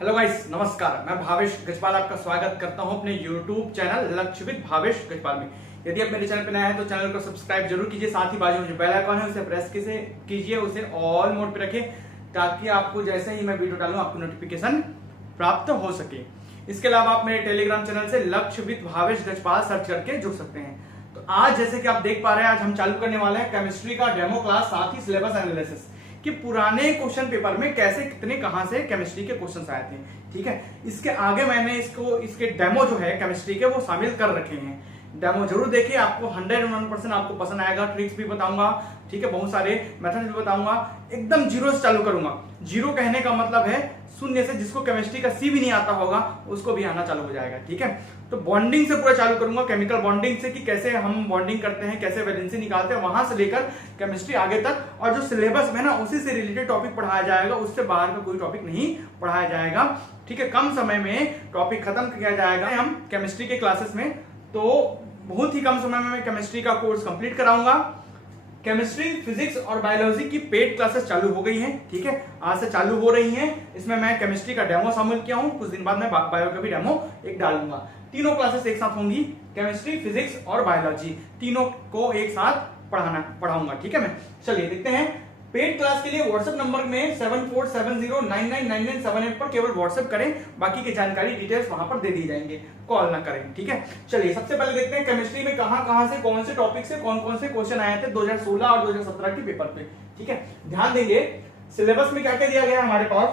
Hello guys, नमस्कार। मैं भावेश गजपाल आपका स्वागत करता हूं अपने यूट्यूब चैनल लक्ष्य विद भावेश गजपाल में। यदि आप मेरे चैनल पर नए हैं तो चैनल को सब्सक्राइब जरूर कीजिए, साथ ही बाजू में जो बेल आइकन है उसे प्रेस कीजिए, उसे ऑल मोड पे रखें ताकि आपको जैसे ही मैं वीडियो डालूं आपको नोटिफिकेशन प्राप्त हो सके। इसके अलावा आप मेरे टेलीग्राम चैनल से लक्ष्य विद भावेश गजपाल सर्च करके जुड़ सकते हैं। तो आज जैसे कि आप देख पा रहे हैं, आज हम चालू करने वाले हैं केमिस्ट्री का डेमो क्लास, साथ ही सिलेबस एनालिसिस कि पुराने क्वेश्चन पेपर में कैसे कितने कहां से केमिस्ट्री के क्वेश्चंस आए थे। ठीक है, इसके आगे मैंने इसके डेमो जो है केमिस्ट्री के वो शामिल कर रखे हैं। डेमो जरूर देखिए, आपको 101% आपको पसंद आएगा। ट्रिक्स भी बताऊंगा, ठीक है, बहुत सारे मेथड भी बताऊंगा। एकदम जीरो से चालू करूंगा। जीरो कहने का मतलब है शून्य से, जिसको केमिस्ट्री का सी भी नहीं आता होगा उसको भी आना चालू हो जाएगा। ठीक है, तो बॉन्डिंग से पूरा चालू करूंगा, केमिकल बॉन्डिंग से कि कैसे हम बॉन्डिंग करते हैं, कैसे वैलेंसी निकालते हैं, वहां से लेकर केमिस्ट्री आगे तक। और जो सिलेबस में ना उसी से रिलेटेड टॉपिक पढ़ाया जाएगा, उससे बाहर का कोई टॉपिक नहीं पढ़ाया जाएगा। ठीक है, कम समय में टॉपिक खत्म किया जाएगा हम केमिस्ट्री के क्लासेस में। तो बहुत ही कम समय में मैं केमिस्ट्री का कोर्स कंप्लीट कराऊंगा। केमिस्ट्री, फिजिक्स और बायोलॉजी की पेड क्लासेस चालू हो गई हैं। ठीक है, आज से चालू हो रही हैं। इसमें मैं केमिस्ट्री का डेमो शामिल किया हूं, कुछ दिन बाद मैं बायो का भी डेमो एक डालूंगा। तीनों क्लासेस एक साथ होंगी, केमिस्ट्री, फिजिक्स और बायोलॉजी, तीनों को एक साथ पढ़ाऊंगा। ठीक है, मैं चलिए देखते हैं। पेड क्लास के लिए व्हाट्सएप नंबर में 7470999978 पर केवल व्हाट्सएप करें, बाकी की जानकारी डिटेल्स वहां पर दे दी जाएंगे, कॉल ना करें। ठीक है, चलिए सबसे पहले देखते हैं केमिस्ट्री में कहां से कौन से टॉपिक से कौन से क्वेश्चन आए थे 2016 और 2017 के पेपर पे। ठीक है, ध्यान देंगे सिलेबस में क्या क्या दिया गया है हमारे पास।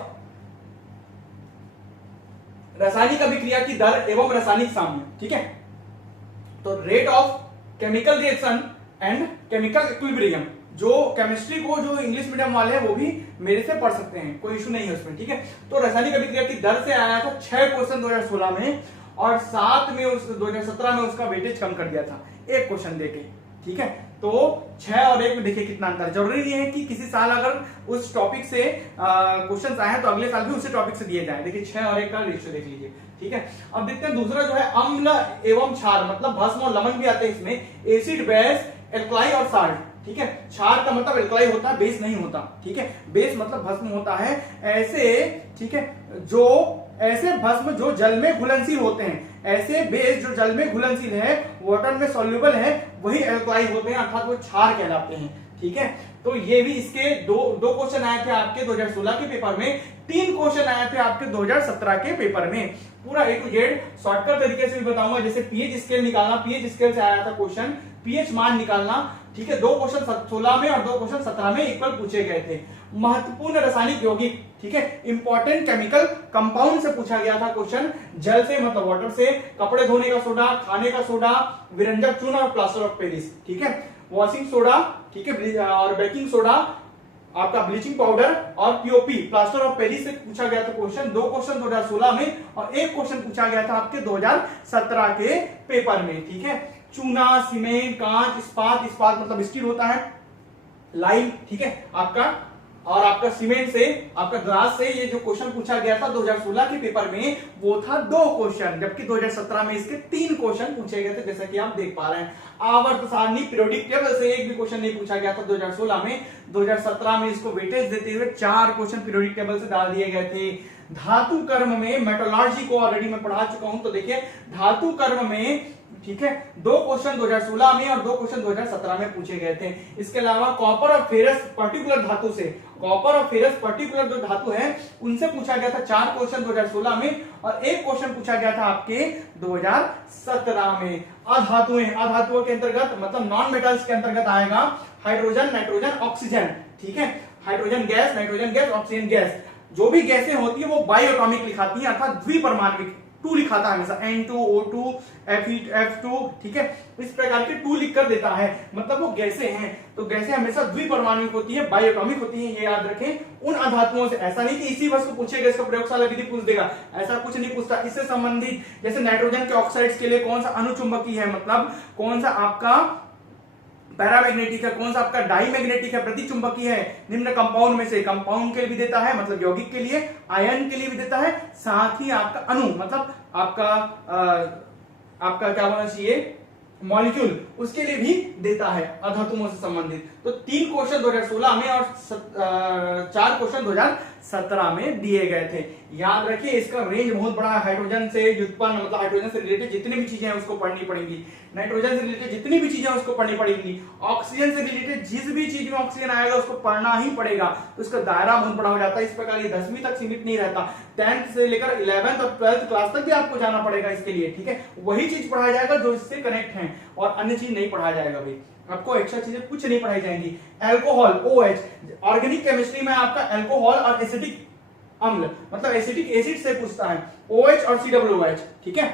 रासायनिक अभिक्रिया की दर एवं रासायनिक साम्य। ठीक है, तो rate of chemical reaction and chemical equilibrium. जो केमिस्ट्री को जो इंग्लिश मीडियम वाले हैं वो भी मेरे से पढ़ सकते हैं, कोई इशू नहीं है उसमें। ठीक है, तो रासायनिक अभिक्रिया की दर से आया था 6 क्वेश्चन 2016 में, और 7 में 2017 में उसका वेटेज कम कर दिया था एक क्वेश्चन देके। ठीक है, तो 6 और 1 में देखिए कितना अंतर। जरूरी नहीं है कि किसी साल अगर उस टॉपिक से क्वेश्चन आए तो अगले साल भी उसी टॉपिक से दिए जाए। देखिए 6 और 1 का रेशियो देख लीजिए। ठीक है, अब देखते हैं दूसरा जो है अम्ल एवं क्षार, मतलब भस्म और लवण भी आते हैं इसमें। एसिड, बेस, एल्कलाई और साल्ट। ठीक है, क्षार का मतलब एल्कलाई होता है, बेस नहीं होता। ठीक है, बेस मतलब भस्म होता है। ऐसे, ठीक है, जो ऐसे भस्म जो जल में घुलनशील होते हैं, ऐसे बेस जो जल में घुलनशील है, वाटर में सॉल्युबल है, वही एल्कलाई होते हैं, अर्थात वो क्षार कहलाते हैं। ठीक है, तो ये भी इसके दो क्वेश्चन आए थे आपके 2016 के पेपर में, 3 क्वेश्चन आए थे आपके 2017 के पेपर में। पूरा A to Z शॉर्टकट तरीके से भी बताऊंगा, जैसे पीएच स्केल निकालना, पीएच स्केल से आया था क्वेश्चन, पीएच मान निकालना। ठीक है, 2 क्वेश्चन 16 में और 2 क्वेश्चन 17 में इक्वल पूछे गए थे। महत्वपूर्ण रासायनिक यौगिक, ठीक है, इंपॉर्टेंट केमिकल कंपाउंड से पूछा गया था क्वेश्चन। जल से मतलब वाटर से, कपड़े धोने का सोडा, खाने का सोडा, विरंजक चूना और प्लास्टर ऑफ पेरिस। ठीक है, वॉशिंग सोडा, ठीक है, और बेकिंग सोडा, आपका ब्लीचिंग पाउडर और पीओपी प्लास्टर ऑफ पेरिस से पूछा गया था क्वेश्चन। 2 क्वेश्चन 2016 में और 1 क्वेश्चन पूछा गया था आपके 2017 के पेपर में। ठीक है, चूना, सीमेंट, कांच, इस्पात मतलब स्टील होता है, लाइम, ठीक है आपका, और आपका सीमेंट से, आपका ग्लास से ये जो क्वेश्चन पूछा गया था 2016 के पेपर में वो था 2 क्वेश्चन, जबकि 2017 में इसके 3 क्वेश्चन पूछे गए थे, जैसा कि आप देख पा रहे हैं। आवर्त सारणी पीरियोडिक टेबल से एक भी क्वेश्चन नहीं पूछा गया था 2016 में। 2017 में इसको वेटेज देते हुए 4 क्वेश्चन पीरियोडिक टेबल से डाल दिए गए थे। धातु कर्म में मेटोलॉजी को ऑलरेडी मैं पढ़ा चुका हूं, तो देखिए धातु कर्म में, ठीक है, 2 क्वेश्चन 2016 में और 2 क्वेश्चन 2017 में पूछे गए थे। इसके अलावा कॉपर और फेरस पर्टिकुलर धातु से, कॉपर और फेरस पर्टिकुलर जो धातु है उनसे पूछा गया था 4 क्वेश्चन 2016 में, और 1 क्वेश्चन पूछा गया था आपके 2017 में। अधातुओं के अंतर्गत मतलब नॉन मेटल्स के अंतर्गत आएगा हाइड्रोजन, नाइट्रोजन, ऑक्सीजन। ठीक है, hydrogen gas, nitrogen gas, oxygen gas, जो भी गैसें होती है वो बायोएटॉमिक लिखाती हैं, अर्थात द्विपरमाणविक। 2 लिखाता है हमेशा, N2, O2, F2, ठीक है, इस प्रकार के 2 लिख कर देता है, मतलब वो गैसें हैं। तो गैसें हमेशा द्विपरमाणुक होती है, बायोएटॉमिक होती है, ये याद रखें। उन अधातुओं से, ऐसा नहीं कि इसी वर्ष को पूछेगा, इसका प्रयोगशाला विधि पूछ देगा, ऐसा कुछ नहीं पूछता। इससे संबंधित जैसे नाइट्रोजन के ऑक्साइड्स के लिए कौन सा अनुचुंबकीय है, मतलब कौन सा आपका पैरामैग्नेटिक है, कौन सा आपका डाईमैग्नेटिक है, प्रतिचुंबकीय है, निम्न कंपाउंड में से कंपाउंड के लिए भी देता है, मतलब यौगिक के लिए, आयन के लिए भी देता है, साथ ही आपका अणु मतलब आपका क्या होना चाहिए, मॉलिक्यूल, उसके लिए भी देता है अधातुओं से संबंधित। तो 3 क्वेश्चन 2016 में और 4 क्वेश्चन 2017 में दिए गए थे। याद रखिए इसका रेंज बहुत बड़ा है। हाइड्रोजन से व्युत्पन्न मतलब हाइड्रोजन से रिलेटेड जितनी भी चीजें हैं उसको पढ़नी पड़ेंगी, नाइट्रोजन से रिलेटेड जितनी भी चीजें हैं उसको पढ़नी पड़ेंगी, ऑक्सीजन से रिलेटेड जिस भी चीज में ऑक्सीजन आएगा उसको पढ़ना ही पड़ेगा। तो इसका दायरा बहुत बड़ा हो जाता है। इस प्रकार ये 10वीं तक सीमित नहीं रहता, 10th से लेकर 11th और 12th क्लास तक भी आपको जाना पड़ेगा इसके लिए, ठीक है। वही चीज पढ़ाया जाएगा जो इससे कनेक्ट है और अन्य चीज नहीं पढ़ाया जाएगा भाई, आपको एक्स्ट्रा चीजें कुछ नहीं पढ़ाई जाएंगी। एल्कोहल OH, ऑर्गेनिक केमिस्ट्री में आपका एल्कोहल और एसिटिक अम्ल मतलब एसिटिक एसिड से पूछता है, OH और COOH, ठीक है।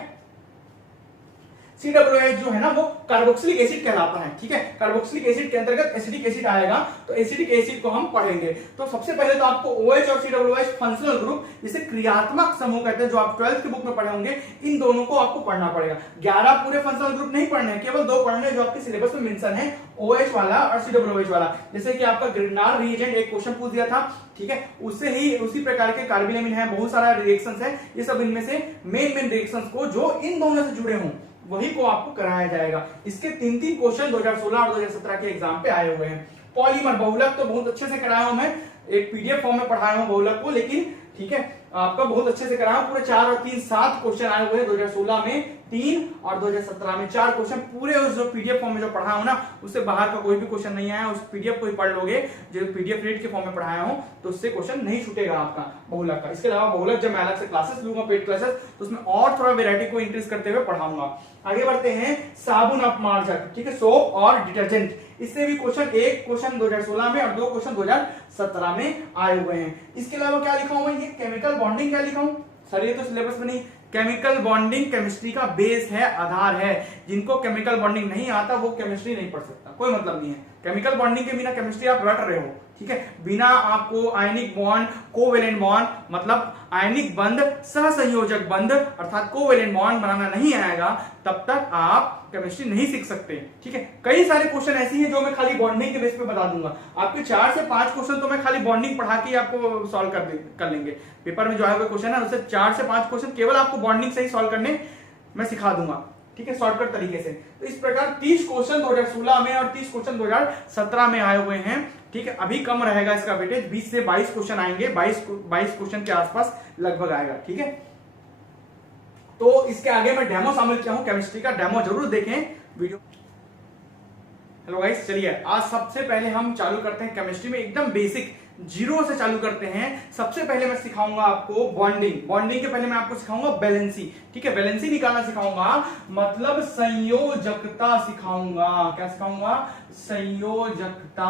COOH जो है ना वो कार्बोक्सिलिक एसिड कहलाता है, ठीक है। कार्बोक्सिलिक एसिड के अंतर्गत एसिटिक एसिड आएगा, तो एसिटिक एसिड को हम पढ़ेंगे। तो सबसे पहले तो आपको OH और COOH फंक्शनल ग्रुप जिसे क्रियात्मक समूह कहते हैं, जो आप 12th की बुक में पढ़े होंगे, इन दोनों को आपको पढ़ना पड़ेगा। 11 पूरे फंक्शनल ग्रुप नहीं पढ़ने हैं, केवल 2 पढ़ने जो आपके सिलेबस में मेंशन है, OH वाला और COOH वाला। जैसे कि आपका ग्रिग्नार्ड रिएजेंट एक क्वेश्चन पूछ दिया था, ठीक है, उससे ही उसी प्रकार के कार्बिनमिन है, बहुत सारा रिएक्शंस है, ये सब इनमें से मेन रिएक्शंस को जो इन दोनों से जुड़े हों वही को आपको कराया जाएगा। इसके 3 क्वेश्चन 2016 और 2017 के एग्जाम पे आए हुए हैं। पॉलीमर बहुलक तो बहुत अच्छे से कराया हूं मैं, एक पीडीएफ फॉर्म में पढ़ाया हूं बहुलक को, लेकिन ठीक है आपका बहुत अच्छे से कराया हूं। पूरे 4 और 3 7 क्वेश्चन आए हुए हैं। 2016 में 3 और 2017 में 4 क्वेश्चन पूरे उस जो पीडीएफ फॉर्म में जो पढ़ाया हूं ना, उससे बाहर का कोई भी क्वेश्चन नहीं आया। उस पीडीएफ को ही पढ़ लोगे जो पीडीएफ रीड के फॉर्म में पढ़ाया हूं, तो उससे क्वेश्चन नहीं छूटेगा आपका बहुलक का। इसके अलावा बहुलक जब मैं अलग से क्लासेस लूंगा, पेड क्लासेस, तो उसमें और थोड़ा वेरायटी को इंक्रीज करते हुए पढ़ाऊंगा। आगे बढ़ते हैं, साबुन अपमार्जक, ठीक है, सोप और डिटर्जेंट। इससे भी क्वेश्चन, एक क्वेश्चन 2016 में और 2 क्वेश्चन 2017 में आए हुए हैं। इसके अलावा क्या लिखा हूं मैं, ये केमिकल बॉन्डिंग क्या लिखा हूं सर, ये तो सिलेबस में नहीं। केमिकल बॉन्डिंग केमिस्ट्री का बेस है, आधार है। जिनको केमिकल बॉन्डिंग नहीं आता वो केमिस्ट्री नहीं पढ़ सकता, कोई मतलब नहीं है। केमिकल बॉन्डिंग के बिना केमिस्ट्री आप रट रहे हो, ठीक है। बिना आपको आयनिक बॉन्ड, कोवेलेंट बॉन्ड मतलब आयनिक बंध, सहसंयोजक बंध अर्थात कोवेलेंट बॉन्ड बनाना नहीं आएगा, तब तक आप केमिस्ट्री नहीं सीख सकते, ठीक है। कई सारे क्वेश्चन ऐसे हैं जो मैं खाली बॉन्डिंग के बेस पे बता दूंगा। आपके 4 से 5 क्वेश्चन तो मैं खाली बॉन्डिंग पढ़ा के आपको सॉल्व कर लेंगे। पेपर में जो आए हुए क्वेश्चन है उससे 4 से 5 क्वेश्चन केवल आपको बॉन्डिंग से ही सॉल्व करने मैं सिखा दूंगा, ठीक है, शॉर्टकट तरीके से। तो इस प्रकार 30 क्वेश्चन 2016 में और 30 क्वेश्चन 2017 में आए हुए हैं, ठीक है। अभी कम रहेगा इसका वेटेज, 20 से 22 क्वेश्चन आएंगे, 22 क्वेश्चन के आसपास लगभग आएगा, ठीक है। तो इसके आगे मैं डेमो शामिल किया हूं, केमिस्ट्री का डेमो जरूर देखें वीडियो। हेलो गाइस, चलिए आज सबसे पहले हम चालू करते हैं केमिस्ट्री में एकदम बेसिक 0 से चालू करते हैं। सबसे पहले मैं सिखाऊंगा आपको बॉन्डिंग। बॉन्डिंग के पहले मैं आपको सिखाऊंगा बैलेंसी, ठीक है, बैलेंसी निकालना सिखाऊंगा, मतलब संयोजकता सिखाऊंगा। क्या सिखाऊंगा? संयोजकता,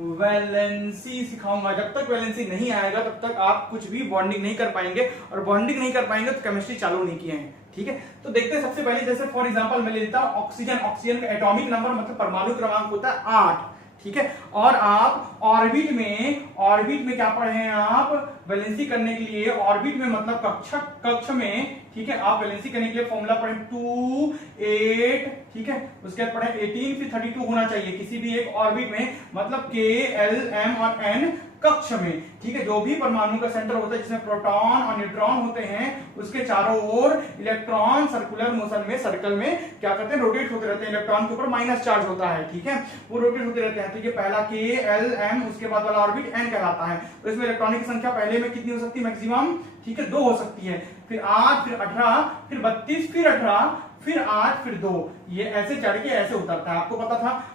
वैलेंसी सिखाऊंगा। जब तक वैलेंसी नहीं आएगा तब तक आप कुछ भी बॉन्डिंग नहीं कर पाएंगे, और बॉन्डिंग नहीं कर पाएंगे तो केमिस्ट्री चालू नहीं किए हैं, ठीक है। तो देखते हैं सबसे पहले, जैसे फॉर एग्जांपल मैं ले लेता हूं ऑक्सीजन। ऑक्सीजन का एटॉमिक नंबर मतलब परमाणु क्रमांक होता है 8, ठीक है। और आप ऑर्बिट में क्या पढ़े हैं आप? वैलेंसी करने के लिए ऑर्बिट में मतलब कक्ष में, ठीक है, आप वैलेंसी करने के लिए फॉर्मूला पढ़े 2 8, ठीक है। उसके बाद पढ़े 18 फिर 32 होना चाहिए किसी भी एक ऑर्बिट में, मतलब K L M और N कक्ष में, ठीक है। जो भी परमाणु का सेंटर होता है जिसमें प्रोटॉन और न्यूट्रॉन होते हैं, उसके चारों ओर इलेक्ट्रॉन सर्कुलर मोशन में, सर्कल में क्या करते हैं? रोटेट होते रहते हैं। इलेक्ट्रॉन के ऊपर माइनस चार्ज होता है, ठीक है, वो रोटेट होते रहते हैं। तो ये पहला K L M, उसके बाद वाला ऑर्बिट N कहलाता है। तो इसमें इलेक्ट्रॉनों की संख्या पहले में कितनी हो सकती है? मैक्सिमम, ठीक है, 2 हो सकती है, फिर 8, फिर 18, फिर 32, फिर 18, फिर 8, फिर 2, ये ऐसे चढ़ के ऐसे उतरता है। आपको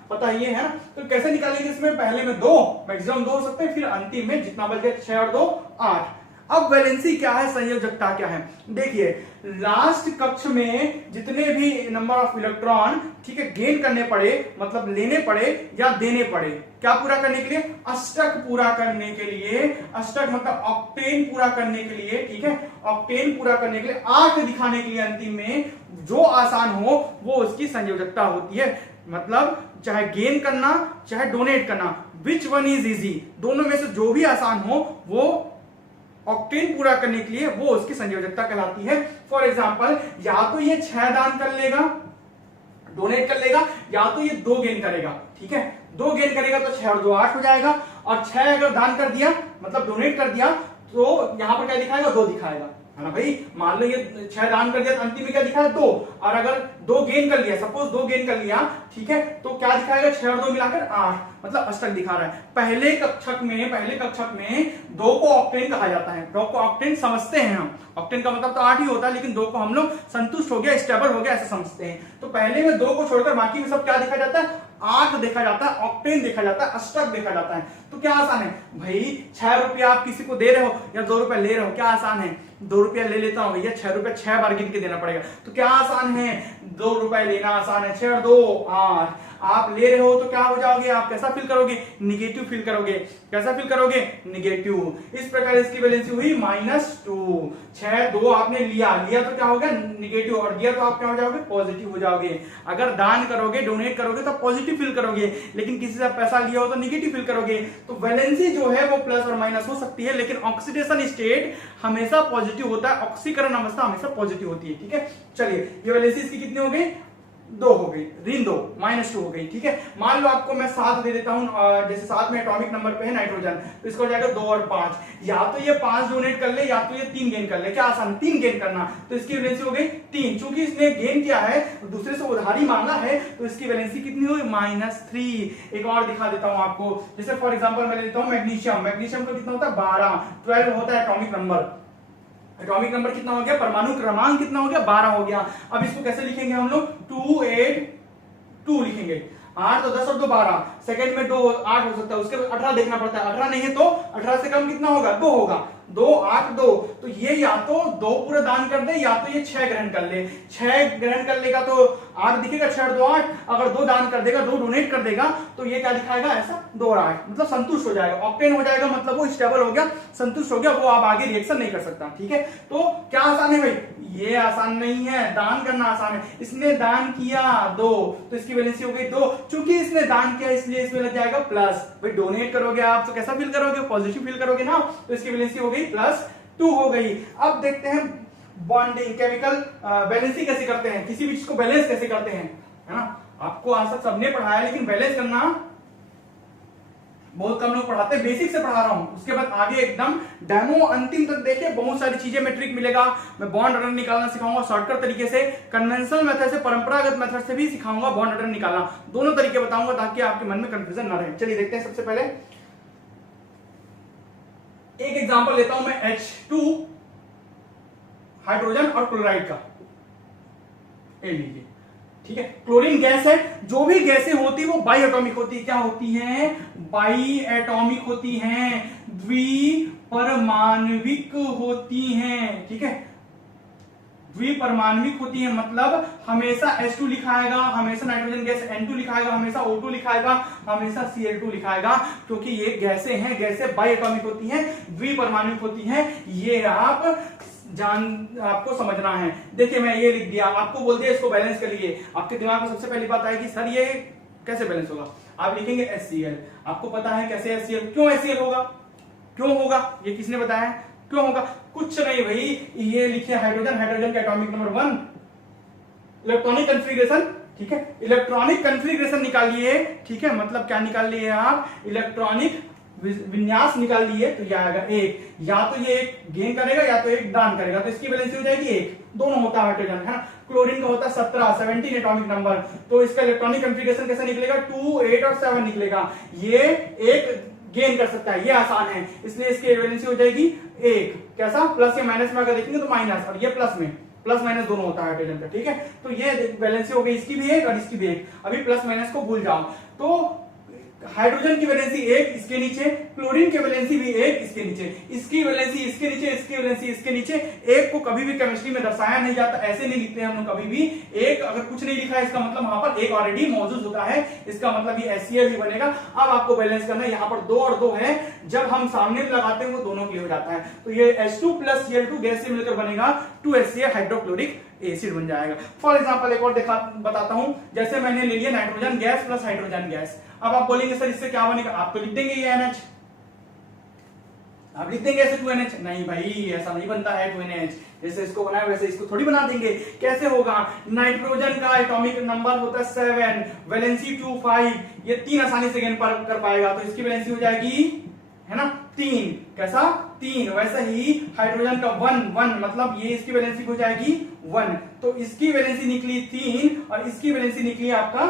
पता ये है ना। तो कैसे निकालेंगे? इसमें पहले में 2, मैक्सिमम 2 हो सकते हैं, फिर अंतिम में जितना बच गया 6 और 2 8। अब वैलेंसी क्या है, संयोजकता क्या है? देखिए, लास्ट कक्ष में जितने भी नंबर ऑफ इलेक्ट्रॉन, ठीक है, गेन करने पड़े मतलब लेने पड़े या देने पड़े, क्या पूरा करने के लिए? अष्टक पूरा करने के लिए। अष्टक मतलब ऑक्टेन पूरा करने के लिए, ठीक है, ऑक्टेन पूरा करने के लिए, 8 दिखाने के लिए अंतिम में जो आसान हो वो उसकी संयोजकता होती है। मतलब चाहे गेन करना चाहे डोनेट करना, विच वन इज इजी, दोनों में से जो भी आसान हो वो ऑक्टेन पूरा करने के लिए वो उसकी संयोजकता कहलाती है। फॉर एग्जांपल, या तो ये 6 दान कर लेगा, डोनेट कर लेगा, या तो ये 2 गेन करेगा, ठीक है। 2 गेन करेगा तो 6 और 2 8 हो जाएगा, और 6 अगर दान कर दिया मतलब डोनेट कर दिया तो यहां पर क्या दिखाएगा? 2 दिखाएगा, है ना भाई। मान लो ये 6 दान कर दिया तो अंतिम में क्या दिखा है 2, और अगर 2 गेन कर लिया, सपोज 2 गेन कर लिया, ठीक है, तो क्या दिखाएगा 6 और 2 मिलाकर 8, मतलब अष्टक दिखा रहा है। पहले कक्षक में 2 को ऑक्टेन कहा जाता है, 2 को ऑक्टेन समझते हैं हम, ऑक्टेन का मतलब तो 8 ही होता है, लेकिन 2 को हम लोग संतुष्ट हो गया, स्टेबल हो गया ऐसा समझते हैं। तो पहले में 2 को छोड़कर बाकी में सब क्या देखा जाता है, 8 देखा जाता है, ऑक्टेन देखा जाता है, अष्टक देखा जाता है। तो क्या आसान है भाई, 6 रुपया आप किसी को दे रहे हो या 2 रुपया ले रहे हो, क्या आसान है, 2 रुपया ले लेता हूं भैया, 6 रुपया 6 बार गिन के देना पड़ेगा, तो क्या आसान है, 2 रुपए लेना आसान है, 6 और 2 8, आप ले रहे हो तो क्या हो जाओगे, आप कैसा फील करोगे, निगेटिव फील करोगे, कैसा फील करोगे, निगेटिव। इस प्रकार इसकी वैलेंसी हुई -2, 6 2 आपने लिया तो क्या हो गया निगेटिव, और दिया तो आप क्या हो जाओगे, पॉजिटिव हो जाओगे। अगर दान करोगे, डोनेट करोगे तो पॉजिटिव फील करोगे, लेकिन किसी से पैसा लिया हो तो निगेटिव फील करोगे। तो वैलेंसी जो है वो प्लस और माइनस हो सकती है, लेकिन ऑक्सीडेशन स्टेट हमेशा पॉजिटिव होता है, ऑक्सीकरण अवस्था हमेशा पॉजिटिव होती है, ठीक है। चलिए ये वैलेंसी इसकी कितनी हो गई, 2 हो गई, ऋण 2 -2 हो गई, ठीक है। मान लो आपको मैं 7 दे देता हूं, जैसे 7 में एटॉमिक नंबर पे है नाइट्रोजन, तो इसका हो जाएगा 2 और 5, या तो ये 5 डोनेट कर ले या तो ये 3 गेन कर ले, क्या आसान, 3 गेन करना, तो इसकी वैलेंसी हो गई 3, चूंकि इसने गेन किया है दूसरे से उधारी मांगा है, तो इसकी वैलेंसी कितनी हुई, -3। एक और दिखा देता हूं आपको, जैसे फॉर एग्जांपल मैं ले लेता हूं मैग्नीशियम, मैग्नीशियम का कितना होता है 12, 12 होता है एटॉमिक नंबर, एटॉमिक नंबर कितना हो गया, परमाणु क्रमांक कितना हो गया, 12 हो गया। अब इसको कैसे लिखेंगे हम लोग, 282 लिखेंगे, 8 तो 10 और 2 12, सेकंड में 2 8 हो सकता है, उसके बाद 18 देखना पड़ता है, 18 नहीं है तो 18 से कम कितना होगा, 2 होगा, 2 8 2, तो ये या तो 2 पूरा दान कर दे या तो ये 6 ग्रहण कर ले, 6 ग्रहण कर लेगा तो 8 दिखेगा, 6 और 2 8, अगर 2 दान कर देगा, 2 डोनेट कर देगा तो ये क्या दिखाएगा, ऐसा 2 और 8, मतलब संतुष्ट हो जाएगा, ऑक्टेन हो जाएगा, मतलब वो स्टेबल हो गया, संतुष्ट हो गया, वो अब आगे रिएक्शन नहीं कर सकता, ठीक है। तो क्या आसान है भाई, ये आसान नहीं है, दान करना आसान है। इसने दान किया 2, तो इसकी वैलेंसी हो गई 2, चूंकि इसने दान किया इसलिए इसमें लग जाएगा प्लस। भाई डोनेट करोगे आप तो कैसा फील करोगे, पॉजिटिव फील करोगे ना, तो इसकी वैलेंसी हो गई +2 हो गई। अब देखते हैं बॉन्डिंग, केमिकल बैलेंसिंग कैसे करते हैं, किसी भी चीज को बैलेंस कैसे करते हैं, है ना। आपको आज तक सबने पढ़ाया, लेकिन बैलेंस करना बहुत कम लोग पढ़ाते हैं, बेसिक से पढ़ा रहा हूं, उसके बाद आगे एकदम डेमो अंतिम तक देखिए, बहुत सारी चीजें में ट्रिक मिलेगा। मैं बॉन्ड ऑर्डर निकालना सिखाऊंगा शॉर्टकट तरीके से, कन्वेंशनल मेथड से, परंपरागत मेथड से भी सिखाऊंगा बॉन्ड ऑर्डर निकालना, दोनों तरीके बताऊंगा ताकि आपके मन में कंफ्यूजन ना रहे। चलिए देखते हैं, सबसे पहले एक एग्जांपल लेता हूं मैं H2 हाइड्रोजन और क्लोराइड का, ए लीजिए, ठीक है। क्लोरीन गैस है, जो भी गैसें होती है वो बाई एटॉमिक होती है, क्या होती हैं, बाई एटॉमिक होती हैं, द्विपरमाणविक होती हैं, ठीक है, द्विपरमाणविक होती है, मतलब हमेशा H2 लिखाएगा, हमेशा नाइट्रोजन गैस N2 लिखाएगा, हमेशा O2 लिखाएगा, हमेशा Cl2 लिखाएगा, क्योंकि ये गैसें हैं, गैसें बाई एटॉमिक होती हैं, द्विपरमाणविक होती हैं, ये आपको समझना है। देखिए मैं ये लिख दिया, आपको बोल दिया इसको बैलेंस करिए, आपके दिमाग में सबसे पहली बात आएगी सर ये कैसे बैलेंस होगा, आप लिखेंगे HCl, आपको पता है कैसे HCl, क्यों HCl होगा, क्यों होगा, ये किसने बताया, क्यों होगा, कुछ नहीं भाई, ये लिखिए हाइड्रोजन, हाइड्रोजन का एटॉमिक नंबर 1, इलेक्ट्रॉनिक कन्फिग्रेशन, ठीक है, इलेक्ट्रॉनिक कन्फिग्रेशन निकालिए, ठीक है, मतलब क्या निकाल लिए आप, इलेक्ट्रॉनिक विन्यास निकाल लिए, तो यह आएगा 1, या तो ये एक गेन करेगा या तो एक दान करेगा, तो इसकी वैलेंसी हो जाएगी 1, दोनों होता है हाइड्रोजन, है ना। क्लोरीन का होता है 17 एटॉमिक नंबर, तो इसका इलेक्ट्रॉनिक कन्फिग्रेशन कैसा निकलेगा, 2 8 और 7 निकलेगा, ये एक गेन कर सकता है, ये आसान है, इसलिए इसकी वैलेंसी हो जाएगी 1, कैसा, प्लस या माइनस में अगर देखेंगे तो माइनस, और ये प्लस में, प्लस माइनस दोनों होता है हाइड्रोजन का, ठीक है। तो ये वैलेंसी हो गई, इसकी भी 1 और इसकी भी 1, अभी प्लस माइनस को भूल जाओ। तो हाइड्रोजन की वैलेंसी 1 इसके नीचे, क्लोरीन की वैलेंसी भी 1 इसके नीचे, इसकी वैलेंसी इसके नीचे, इसकी वैलेंसी इसके नीचे। 1 को कभी भी केमिस्ट्री में दर्शाया नहीं जाता, ऐसे नहीं लिखते हम लोग कभी भी, 1 अगर कुछ नहीं लिखा है इसका मतलब वहां पर 1 ऑलरेडी मौजूद होता है, इसका मतलब ये HCl ही बनेगा। अब आपको बैलेंस करना है, यहाँ पर 2 और 2 है, जब हम सामने लगाते हैं वो दोनों के लिए हो जाता है, तो ये H2 + Cl2 गैस से मिलकर बनेगा 2HCl हाइड्रोक्लोरिक एसिड बन जाएगा। फॉर एग्जांपल एक और बताता हूं, जैसे मैंने ले लिया नाइट्रोजन गैस + हाइड्रोजन गैस, अब आप बोलेंगे सर इससे क्या बनेगा, आप तो लिख देंगे ये NH, आप लिख देंगे ऐसे 2NH, नहीं भाई ऐसा नहीं बनता है 2NH, जैसे इसको बनाया वैसे इसको थोड़ी बना देंगे, कैसे होगा, नाइट्रोजन का एटॉमिक नंबर होता है 7, वैलेंसी 2 5, ये 3 आसानी से गेन कर पाएगा, तो इसकी वैलेंसी हो जाएगी, है ना 3, कैसा 3, वैसे ही हाइड्रोजन का 1 मतलब ये इसकी वैलेंसी हो जाएगी 1, तो इसकी वैलेंसी निकली 3 और इसकी वैलेंसी निकली आपका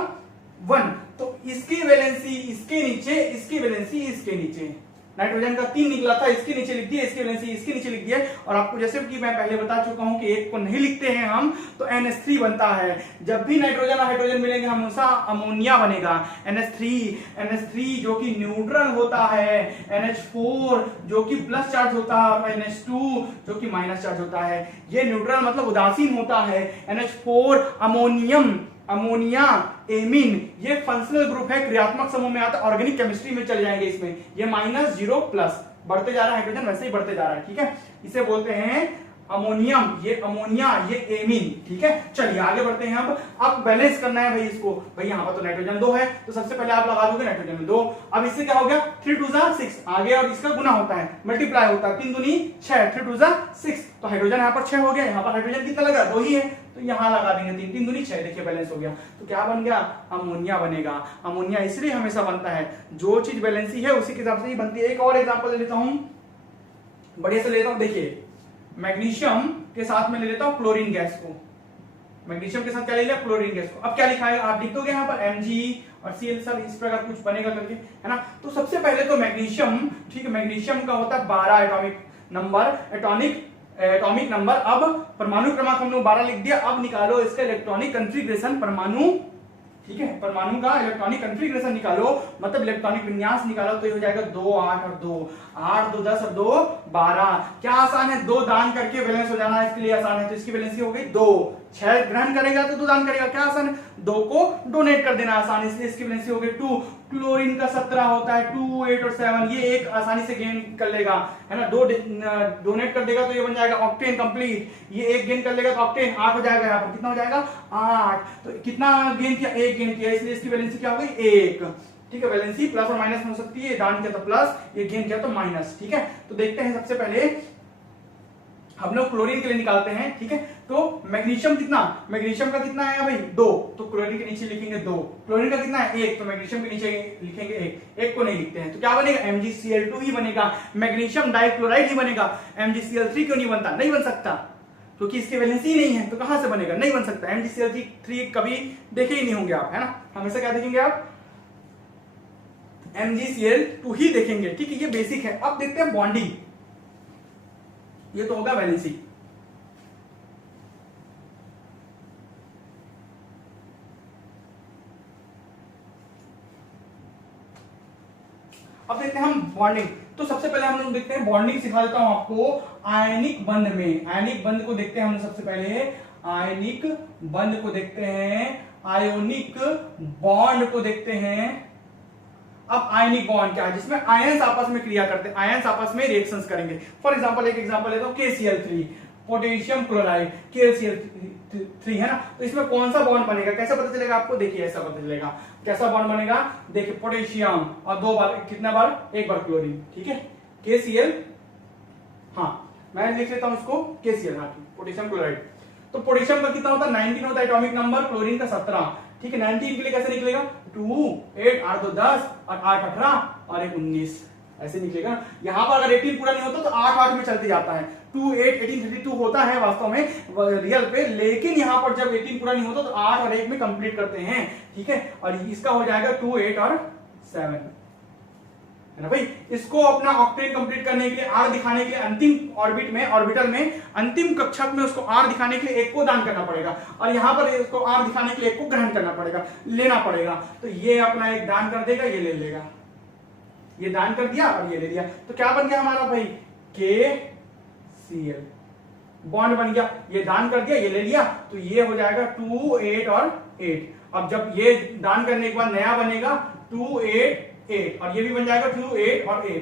1, तो इसकी वैलेंसी इसके नीचे, इसकी वैलेंसी इसके नीचे। नाइट्रोजन का 3 निकला था, इसके नीचे लिख दिया, इसकी वैलेंसी इसके नीचे लिख दिया। और आपको जैसे कि मैं पहले बता चुका हूं कि एक को नहीं लिखते हैं हम तो NH3 बनता है। जब भी नाइट्रोजन और हाइड्रोजन मिलेंगे हमेशा अमोनिया बनेगा, NH3 जो कि न्यूट्रल होता है, NH4 जो कि प्लस चार्ज होता है और NH2 जो कि माइनस चार्ज होता है। ये न्यूट्रल मतलब उदासीन होता है। NH4 अमोनिया, एमीन, ये फंक्शनल ग्रुप है, क्रियात्मक समूह में आता है, ऑर्गेनिक केमिस्ट्री में चले जाएंगे इसमें। ये -0+ बढ़ते जा रहा है, हाइड्रोजन वैसे ही बढ़ते जा रहा है, ठीक है। इसे बोलते हैं अमोनियम, ये अमोनिया, ये एमीन, ठीक है। चलिए आगे बढ़ते हैं। अब बैलेंस करना है भाई इसको। भाई यहाँ पर तो नाइट्रोजन 2 है, तो सबसे पहले आप लगा दोगे नाइट्रोजन में 2। अब इससे क्या हो गया, 3 2 6 आ गया और इसका गुना होता है, मल्टीप्लाई होता है, 3 दूनी 6, 3 2 6, तो हाइड्रोजन यहाँ पर 6 हो गया। यहाँ पर हाइड्रोजन कितना लगा, 2 ही है, तो यहाँ लगा देंगे 3, 3 दूनी 6, देखिए बैलेंस हो गया। तो क्या बन गया, अमोनिया बनेगा। अमोनिया इसलिए हमेशा बनता है, जो चीज बैलेंसी है उसी के हिसाब से ही बनती है। एक और एग्जाम्पल ले लेता हूं, बढ़िया से लेता हूं, देखिए मैग्नीशियम के साथ में ले लेता हूं क्लोरीन गैस को। मैग्नीशियम के साथ क्या ले लिया, क्लोरीन गैस को। अब क्या लिखा है, आप लिख दोगे यहाँ पर Mg और Cl, सर इस प्रकार कुछ बनेगा करके, है ना। तो सबसे पहले तो मैग्नीशियम, ठीक है, मैग्नीशियम का होता है 12 एटॉमिक नंबर। अब परमाणु क्रमांक हमने 12 लिख दिया। अब निकालो इसका इलेक्ट्रॉनिक कॉन्फ़िगरेशन, परमाणु, ठीक है, परमाणु का इलेक्ट्रॉनिक कॉन्फ़िगरेशन निकालो, मतलब इलेक्ट्रॉनिक विन्यास निकालो, तो ये हो जाएगा 2 8 और 2 8 2 10 और 2 12। क्या आसान है, 2 दान करके बैलेंस हो जाना, इसके लिए आसान है। तो इसकी बैलेंसी हो गई 2, 6 ग्रहण करेगा तो 2 दान करेगा, क्या आसान है, 2 को डोनेट कर देना आसान, इसलिए इसकी बैलेंसी हो गई 2। क्लोरीन का 17 होता है, 2 8 और 7, ये एक आसानी से गेन कर लेगा, है ना। 2 डोनेट कर देगा तो ये बन जाएगा ऑक्टेन कंप्लीट। ये एक गेन कर लेगा तो ऑक्टेन 8 हो जाएगा। यहाँ पर कितना हो जाएगा, 8। तो कितना गेन किया, 1 गेन किया, इसलिए इसकी बैलेंसी क्या हो गई, 1, ठीक है। बैलेंसी प्लस और माइनस हो सकती है, दान किया तो प्लस, ये गेन किया तो माइनस, ठीक है। तो देखते हैं, सबसे पहले हम लोग क्लोरीन के लिए निकालते हैं, ठीक है। तो मैग्नीशियम कितना, मैग्नीशियम का कितना है भाई 2, तो क्लोरीन के नीचे लिखेंगे 2। क्लोरीन का कितना है 1, तो मैग्नीशियम के नीचे लिखेंगे 1, 1 को नहीं लिखते हैं, तो क्या बनेगा, MgCl2 ही बनेगा। मैग्नीशियम डाइक्लोराइड ही बनेगा, MgCl3 क्यों नहीं बनता, नहीं बन सकता, क्योंकि इसकी वैलेंसी नहीं है, तो कहां से बनेगा, नहीं बन सकता। MgCl3 कभी देखे ही नहीं होंगे आप, है ना। हमेशा क्या देखेंगे आप, MgCl2 ही देखेंगे, ठीक है, ये बेसिक है। अब देखते हैं बॉन्डिंग, ये तो होगा वैलेंसी। अब देखते हैं हम बॉन्डिंग। तो सबसे पहले हम लोग देखते हैं बॉन्डिंग, सिखा देता हूं आपको आयनिक बंध में। आयनिक बंध को देखते हैं हम सबसे पहले, आयनिक बंध को देखते हैं, आयोनिक बॉन्ड को देखते हैं। अब आयनिक बॉन्ड क्या है, जिसमें आयंस आपस में क्रिया करते हैं, आयंस आपस में रिएक्शंस करेंगे। फॉर एग्जांपल एक एग्जांपल लेता हूं, KCl3, पोटेशियम क्लोराइड, KCl3 है ना। तो इसमें कौन सा बॉन्ड बनेगा, कैसे पता चलेगा आपको, देखिए ऐसा पता चलेगा। कैसा बॉन्ड बनेगा, देखिए पोटेशियम और 2 बार, कितना बार, 1 बार क्लोरीन, ठीक है। KCl, हाँ मैं लिख लेता हूं इसको KCl, हाँ पोटेशियम क्लोराइड। तो पोटेशियम का कितना होता है, 19 होता है एटॉमिक नंबर, क्लोरीन का 17, ठीक है। 19 के लिए कैसे निकलेगा, 2 8 8 2 10 और 8 18 और 1 19, ऐसे निकलेगा। यहां पर अगर 18 पूरा नहीं होता तो 8 8 में चलते जाता है, 2 8 18 32 होता है वास्तव में रियल पे, लेकिन यहां पर जब 18 पूरा नहीं होता तो 8 और 1 में कंप्लीट करते हैं, ठीक है। और इसका हो जाएगा 2 8 और 7, है ना भाई। इसको अपना ऑक्टेन कंप्लीट करने के लिए, आर दिखाने के लिए अंतिम ऑर्बिटल में अंतिम कक्षक में उसको आर दिखाने के लिए 1 को दान करना पड़ेगा, और यहां पर इसको आर दिखाने के लिए 1 को ग्रहण करना पड़ेगा, लेना पड़ेगा। तो ये अपना 1 दान कर देगा, ये ले लेगा, ये दान कर दिया और ये ले लिया, तो क्या बन गया हमारा भाई, KCl बॉन्ड बन गया। ये दान कर दिया, ये ले लिया, तो ये हो जाएगा 2 8 और 8। अब जब ये दान करने के बाद नया बनेगा 2 8 8, और ये भी बन जाएगा 2 8 और 8।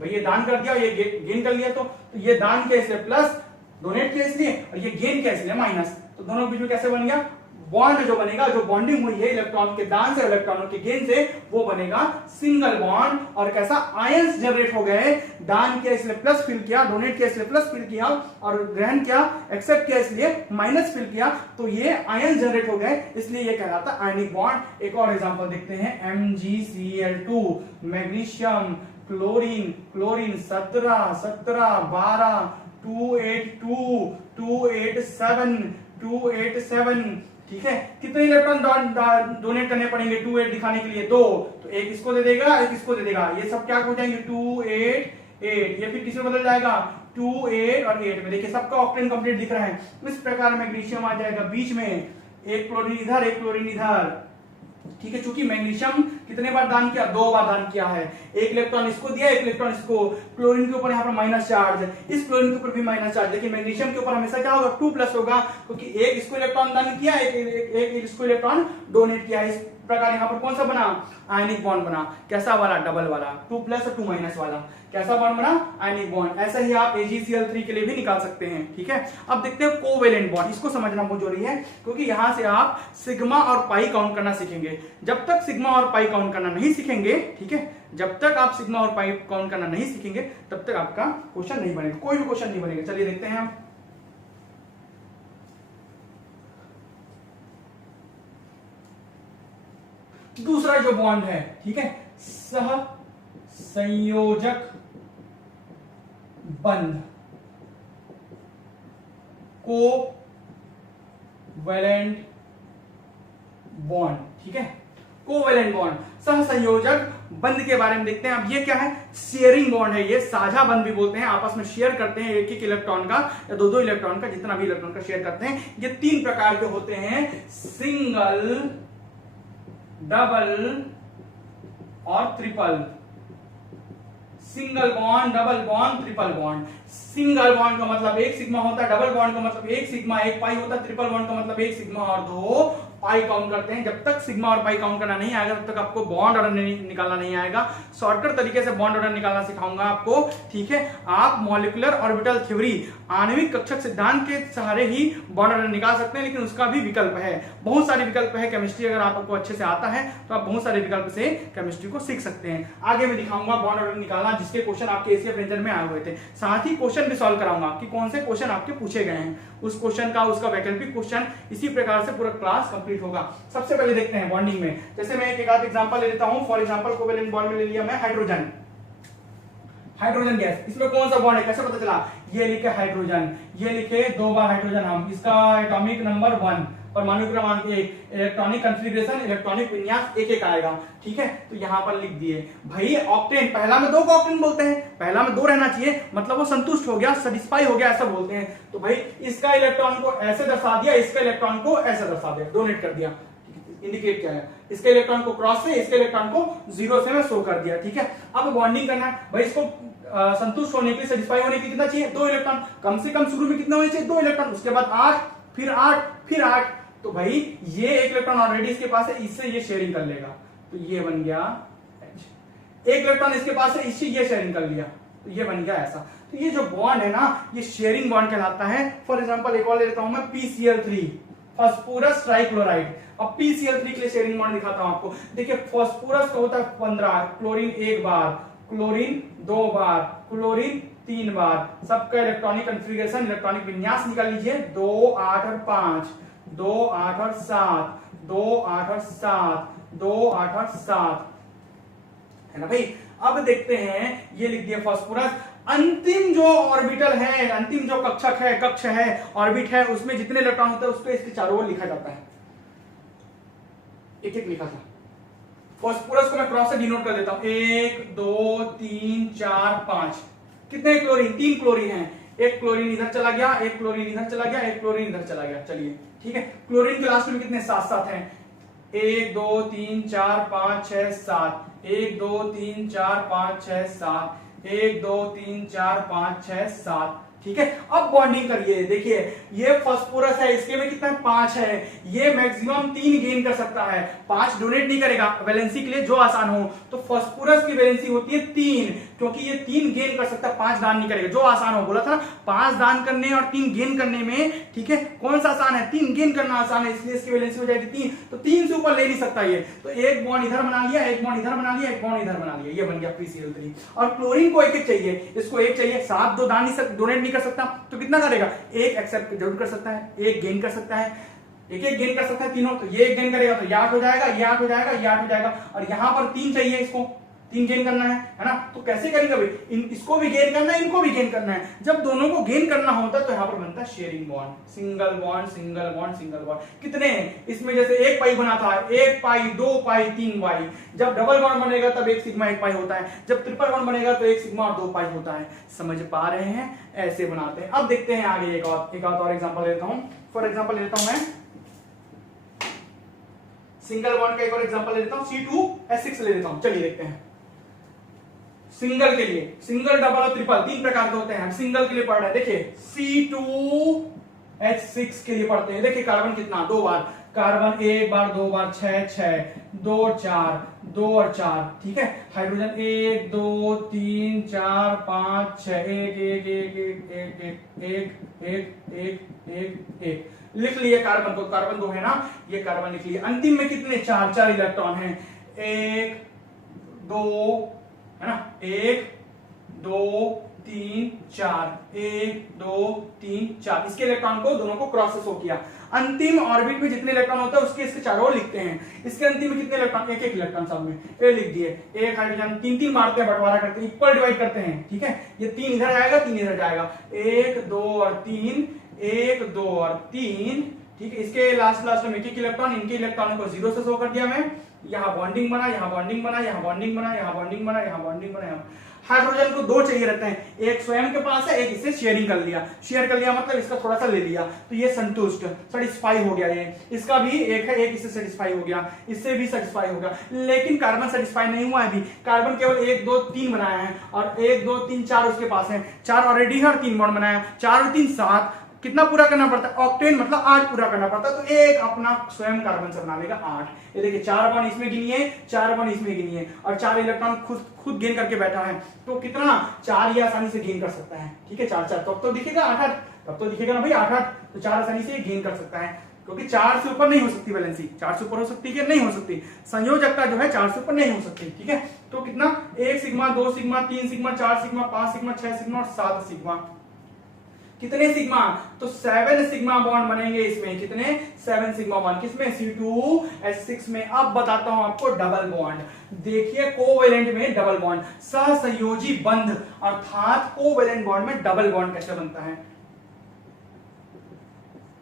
भाई ये दान कर दिया, ये गेन कर लिया, तो ये दान किया इसलिए प्लस, डोनेट किया इसलिए, और ये गेन किया इसलिए माइनस। तो दोनों के बीच में कैसे बन गया, बॉन्ड जो बनेगा, जो बॉन्डिंग हुई है इलेक्ट्रॉन के दान से इलेक्ट्रॉनों के गेन से, वो बनेगा सिंगल बॉन्ड। और कैसा, आयंस जनरेट हो गए, दान किया इसलिए प्लस फिल किया, डोनेट किया इसलिए प्लस फिल किया, और ग्रहण किया एक्सेप्ट किया इसलिए माइनस फिल किया, तो ये आयंस जनरेट हो गए, इसलिए ये कहलाता है आयनिक बॉन्ड। एक और एग्जांपल देखते हैं, MgCl2, मैग्नीशियम, क्लोरीन क्लोरीन 17 17 12 282 287 287, ठीक है। कितने इलेक्ट्रॉन डोनेट करने पड़ेंगे 28 दिखाने के लिए? 2, तो एक इसको दे देगा, एक इसको दे देगा, ये सब क्या हो जाएंगे 288, ये फिर किसमें बदल जाएगा 28 और 8 में। देखिए सबका ऑक्टेन कंप्लीट दिख रहा है। इस प्रकार मैग्नीशियम आ जाएगा बीच में, एक क्लोरीन इधर, एक क्लोरीन इधर, ठीक है। चूंकि मैग्नीशियम कितने बार दान किया? 2 बार दान किया है। एक इलेक्ट्रॉन इसको दिया, एक इलेक्ट्रॉन इसको। क्लोरीन के ऊपर यहाँ पर माइनस चार्ज, इस क्लोरीन के ऊपर भी माइनस चार्ज, लेकिन मैग्नीशियम के ऊपर हमेशा क्या होगा 2+ होगा, क्योंकि एक इसको इलेक्ट्रॉन दान किया, एक इसको इलेक्ट्रॉन डोनेट किया। इस प्रकार यहाँ पर कौन सा बना? आयनिक बॉन्ड बना। कैसा वाला? डबल वाला, 2+ और 2- वाला। कैसा बॉन्ड बना? Ionic bond. ऐसा ही आप AgCl3 के लिए भी निकाल सकते हैं, ठीक है। अब देखते हैं कोवेलेंट बॉन्ड, इसको समझना बहुत जरूरी है, क्योंकि यहां से आप सिग्मा और पाई काउंट करना सीखेंगे। जब तक सिग्मा और पाई काउंट करना नहीं सीखेंगे, ठीक है, जब तक आप सिग्मा और पाई काउंट करना नहीं सीखेंगे तब तक आपका क्वेश्चन नहीं बनेगा, कोई भी क्वेश्चन नहीं बनेगा। चलिए देखते हैं हम। दूसरा जो बॉन्ड है, ठीक है, सह संयोजक बंध, कोवैलेंट बॉन्ड, ठीक है, कोवैलेंट बॉन्ड, सह संयोजक बंध के बारे में देखते हैं। अब ये क्या है? शेयरिंग बॉन्ड है, ये साझा बंध भी बोलते हैं, आपस में शेयर करते हैं एक इलेक्ट्रॉन का या दो इलेक्ट्रॉन का, जितना भी इलेक्ट्रॉन का शेयर करते हैं। ये 3 प्रकार के होते हैं, सिंगल, डबल और triple. Single bond, double bond, triple bond. Single bond का मतलब 1 सिग्मा होता है, डबल बॉन्ड का मतलब 1 सिग्मा 1 पाई होता है, ट्रिपल बॉन्ड का मतलब 1 सिग्मा और 2 पाई काउंट करते हैं। जब तक सिग्मा और पाई काउंट करना नहीं आएगा तब तक आपको बॉन्ड ऑर्डर निकालना नहीं आएगा। शॉर्टकट तरीके से बॉन्ड ऑर्डर निकालना सिखाऊंगा आपको, ठीक है। आप मॉलिक्यूलर ऑर्बिटल थ्योरी, आणविक कक्षक सिद्धांत के सहारे ही बॉन्ड ऑर्डर निकाल सकते हैं, लेकिन उसका भी विकल्प है, बहुत सारे विकल्प है। केमिस्ट्री अगर आपको अच्छे से आता है तो आप बहुत सारे विकल्प से केमिस्ट्री को सीख सकते हैं। आगे मैं दिखाऊंगा बॉन्ड ऑर्डर निकालना, जिसके क्वेश्चन आपके एसीएफ रेंजर में आए हुए थे। साथ ही क्वेश्चन भी सॉल्व कराऊंगा कि कौन से क्वेश्चन आपके पूछे गए हैं, उस क्वेश्चन का, उसका वैकल्पिक क्वेश्चन, इसी प्रकार से पूरा क्लास कंप्लीट होगा। सबसे पहले देखते हैं बॉन्डिंग में, जैसे मैं एक आध एग्जांपल ले लेता हूं। फॉर एग्जांपल कोवेलेंट बॉन्ड में ले लिया मैं हाइड्रोजन, हाइड्रोजन गैस। इसमें कौन सा बॉन्ड है, कैसे पता चला? ये लिखे हाइड्रोजन, ये लिखे 2 बार हाइड्रोजन, हम इसका एटॉमिक नंबर 1, परमाणु क्रमांक 1, इलेक्ट्रॉनिक कॉन्फ़िगरेशन, इलेक्ट्रॉनिक विन्यास 1 आएगा, ठीक है। तो यहां पर लिख दिए भाई ऑक्टेन, पहला में 2 को ऑक्टेन बोलते हैं, पहला में 2 रहना चाहिए, मतलब वो संतुष्ट हो गया, सेटिस्फाई हो गया, ऐसा बोलते हैं। तो भाई इसका इलेक्ट्रॉन को ऐसे दर्शा दिया, इसका इलेक्ट्रॉन को ऐसे दर्शा दिया, डोनेट कर दिया। इंडिकेट क्या है? इसके इलेक्ट्रॉन को क्रॉस से, इसके इलेक्ट्रॉन को 0 से मैं शो कर दिया, ठीक है। अब बॉन्डिंग करना है भाई, इसको संतुष्ट होने के लिए, सेटिस्फाई होने के लिए कितना चाहिए? 2 इलेक्ट्रॉन, कम से कम शुरू में कितना होने चाहिए? 2 इलेक्ट्रॉन, उसके बाद 8, फिर 8, फिर 8। तो भाई ये एक इलेक्ट्रॉन ऑलरेडी इसके पास है, इससे ये शेयरिंग कर लेगा, तो ये बन गया H। एक इलेक्ट्रॉन इसके पास है, इससे ये शेयरिंग कर लिया, तो ये बन गया ऐसा। तो ये जो बॉन्ड है ना, ये शेयरिंग बॉन्ड कहलाता है। फॉर एग्जांपल एक और ले लेता हूं मैं, PCl3, फास्फोरस ट्राइक्लोराइड। अब PCl3 के लिए शेयरिंग बॉन्ड दिखाता हूं आपको। देखिए फास्फोरस का होता है 15, क्लोरीन 1 बार, क्लोरीन 2 बार, क्लोरीन 3 बार। सबका इलेक्ट्रॉनिक कॉन्फ़िगरेशन, इलेक्ट्रॉनिक विन्यास निकाल लीजिए, 2, 8 और 5, 2, 8 और 7, 2, 8 और 7, 2, 8 और 7, है ना भाई। अब देखते हैं, ये लिख दिया फास्फोरस। अंतिम जो ऑर्बिटल है, अंतिम जो कक्षक है, कक्ष है, ऑर्बिट है, उसमें जितने इलेक्ट्रॉन होते हैं उस पे इसके चारों ओर लिखा जाता है, एक एक लिखा था। फास्फोरस को मैं क्रॉस से डिनोट कर देता हूं, 1, 2, 3, 4, 5। कितने क्लोरीन? 3 क्लोरीन है। एक क्लोरीन इधर चला गया, एक क्लोरीन इधर चला गया, एक क्लोरीन इधर चला गया। चलिए ठीक है, क्लोरीन के लास्ट में कितने? 7 हैं। 1, 2, 3, 4, 5, 6, 7। 1, 2, 3, 4, 5, 6, 7। 1, 2, 3, 4, 5, 6, 7। ठीक है, अब बॉन्डिंग करिए। देखिए ये फास्फोरस है, इसके में कितना? 5 है। ये मैक्सिमम 3 गेन कर सकता है, 5 डोनेट नहीं करेगा। वैलेंसी के लिए जो आसान हो, तो फास्फोरस की वैलेंसी होती है 3, क्योंकि ये 3 गेन कर सकता है, 5 दान नहीं करेगा। जो आसान हो, बोला था 5 दान करने और 3 गेन करने में, ठीक है, कौन सा आसान है? 3 गेन करना आसान है, इसलिए इसकी वैलेंसी हो जाएगी 3। तो 3 से ऊपर ले नहीं सकता ये। तो एक बॉन्ड इधर बना लिया, एक बॉन्ड इधर बना लिया, एक बॉन्ड इधर बना लिया, ये बन गया PCl3। और क्लोरीन को एक चाहिए, इसको 1 चाहिए। 7 दो दान नहीं, डोनेट नहीं कर सकता, तो कितना करेगा? 1 एक्सेप्ट जरूर कर सकता है, 1 गेन कर सकता है, एक गेन कर सकता है तीनों। तो ये 1 गेन करेगा तो ये 8 हो जाएगा, ये 8 हो जाएगा, ये 8 हो जाएगा। और यहां पर 3 चाहिए इसको, तीन गेन करना है ना। तो कैसे करेंगे भाई, इसको भी गेन करना है, इनको भी गेन करना है। जब दोनों को गेन करना होता है तो यहाँ पर बनता है sharing bond, single bond single bond single bond. कितने इसमें, जैसे एक पाई बना था, एक पाई, दो पाई, तीन पाई। जब डबल बॉन्ड बनेगा तब एक सिग्मा एक पाई होता है, जब ट्रिपल बॉन्ड बनेगा तो एक सिग्मा और दो पाई होता है। समझ पा रहे हैं, ऐसे बनाते हैं। अब देखते हैं आगे एक और एग्जांपल लेता हूं। फॉर एग्जांपल लेता हूं मैं सिंगल बॉन्ड का एक और एग्जांपल ले लेता हूं, C2H6 ले लेता हूं। चलिए देखते हैं। सिंगल के लिए, सिंगल डबल और ट्रिपल तीन प्रकार के होते हैं। सिंगल के लिए पढ़ रहे हैं, देखिए C2H6 के लिए पढ़ते हैं। देखिए कार्बन कितना, दो बार कार्बन, एक बार, दो बार, छह छह, दो चार, दो और चार, ठीक है। हाइड्रोजन एक, दो, तीन, चार, पांच, छह, एक एक एक एक एक एक एक एक एक एक लिख लिए कार्बन को। कार्बन दो है ना, ये कार्बन लिख लिए। अंतिम में कितने, चार चार इलेक्ट्रॉन हैं, एक दो, है ना, एक दो तीन चार, एक दो तीन चार। इसके इलेक्ट्रॉन को दोनों को क्रॉस हो किया। अंतिम ऑर्बिट में जितने इलेक्ट्रॉन होते हैं उसके इसके चारों ओर लिखते हैं। इसके अंतिम में कितने इलेक्ट्रॉन, एक एक इलेक्ट्रॉन सब में ए लिख दिए। एक हाइड्रोजन तीन तीन मारते हैं, बंटवारा करते हैं, इक्वल डिवाइड करते हैं, ठीक है। ये तीन इधर जाएगा, तीन इधर जाएगा, एक दो और तीन, एक दो और तीन, ठीक है। इसके लास्ट में एक एक इलेक्ट्रॉन, इनके इलेक्ट्रॉनों को जीरो से शो कर दिया मैं। यहाँ बॉन्डिंग बना, यहाँ बॉन्डिंग बना, यहाँ बॉन्डिंग बना, यहाँ बॉन्डिंग बना, यहाँ बॉन्डिंग बना। हाइड्रोजन को दो चाहिए रहते हैं, एक स्वयं के पास है, एक इसे शेयरिंग कर लिया। शेयर कर लिया मतलब इसका थोड़ा सा ले लिया, तो ये संतुष्ट, सेटिस्फाई हो गया। ये इसका भी एक है, एक इससे सेटिस्फाई हो गया, इससे भी सेटिस्फाई हो गया। लेकिन कार्बन सेटिस्फाई नहीं हुआ है अभी। कार्बन केवल एक दो तीन बनाया है, और एक दो तीन चार उसके पास है। चार ऑलरेडी है और तीन बॉन्ड बनाया, चार और तीन सात। कितना पूरा करना पड़ता है, ऑक्टेन मतलब 8 पूरा करना पड़ता है। तो एक अपना स्वयं कार्बन से बना लेगा 8। ये देखिए, 4 बॉन्ड इसमें गिनिए, 4 बॉन्ड इसमें गिनिए, और 4 इलेक्ट्रॉन खुद गेन करके बैठा है। तो कितना, 4 ये आसानी से गेन कर सकता है, ठीक है। 4 4 तब तो दिखेगा 8 8, तब तो दिखेगा ना भाई 8 8। तो 4 आसानी से गेन कर सकता है, क्योंकि 4 से ऊपर नहीं हो सकती वैलेंसी। 4 से ऊपर हो सकती है, नहीं हो सकती। संयोजकता जो है 4 से ऊपर नहीं हो सकती, ठीक है। तो कितना, 1 sigma, 2 sigma, 3 sigma, 4 sigma, 5 sigma, 6 sigma और 7 सिग्मा। कितने सिग्मा, तो 7 सिग्मा बॉन्ड बनेंगे इसमें। कितने, 7 सिग्मा बॉन्ड किसमें, C2H6 में। अब बताता हूं आपको डबल बॉन्ड। देखिए कोवेलेंट में डबल बॉन्ड, सहसंयोजी बंध अर्थात कोवेलेंट बॉन्ड में डबल बॉन्ड कैसे बनता है,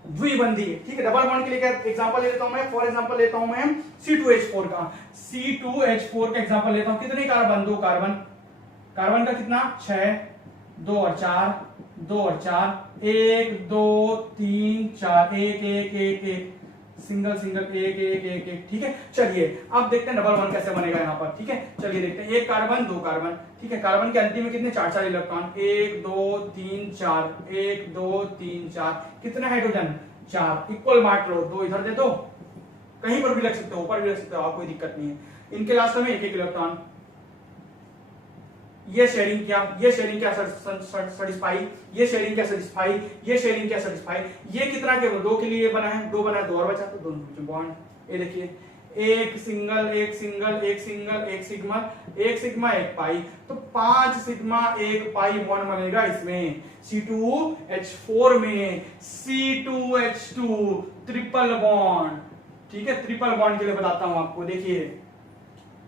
द्विबंधी, ठीक है। डबल बॉन्ड के लिए एग्जांपल लेता हूं मैं। फॉर एग्जांपल लेता हूं मैं C2H4 का। C2H4 का एग्जांपल लेता हूं। कितने कार्बन, दो कार्बन, कार्बन का कितना, 6, 2 और 4, 2 और 4, 1 2 3 4, 1 1 1 1, सिंगल सिंगल, 1 1 1 1, ठीक है। चलिए अब देखते हैं डबल बॉन्ड कैसे बनेगा यहाँ पर, ठीक है। चलिए देखते हैं। एक कार्बन, दो कार्बन, ठीक है। कार्बन के अंतिम में कितने, 4 4 इलेक्ट्रॉन, 1 2 3 4, 1 2 3 4। कितने हाइड्रोजन, 4। इक्वल बांट लो, 2 इधर दे दो, कहीं पर भी लग सकते हो, ऊपर भी लग सकते हो, कोई दिक्कत नहीं है। इनके लास्ट में एक एक इलेक्ट्रॉन, ये शेयरिंग क्या, ये शेयरिंग क्या सेटिस्फाई, ये शेयरिंग क्या सेटिस्फाई, ये शेयरिंग क्या सेटिस्फाई। ये कितना के, दो के लिए बना है, दो बना, दो और बचा, तो दोनों बॉन्ड। ये देखिए, एक सिंगल, एक सिंगल, एक सिंगल, एक सिग्मा, एक सिग्मा, एक पाई। तो 5 सिग्मा 1 पाई बॉन्ड बनेगा इसमें C2H4 में। C2H2 ट्रिपल बॉन्ड, ठीक है। ट्रिपल बॉन्ड के लिए बताता हूं आपको, देखिए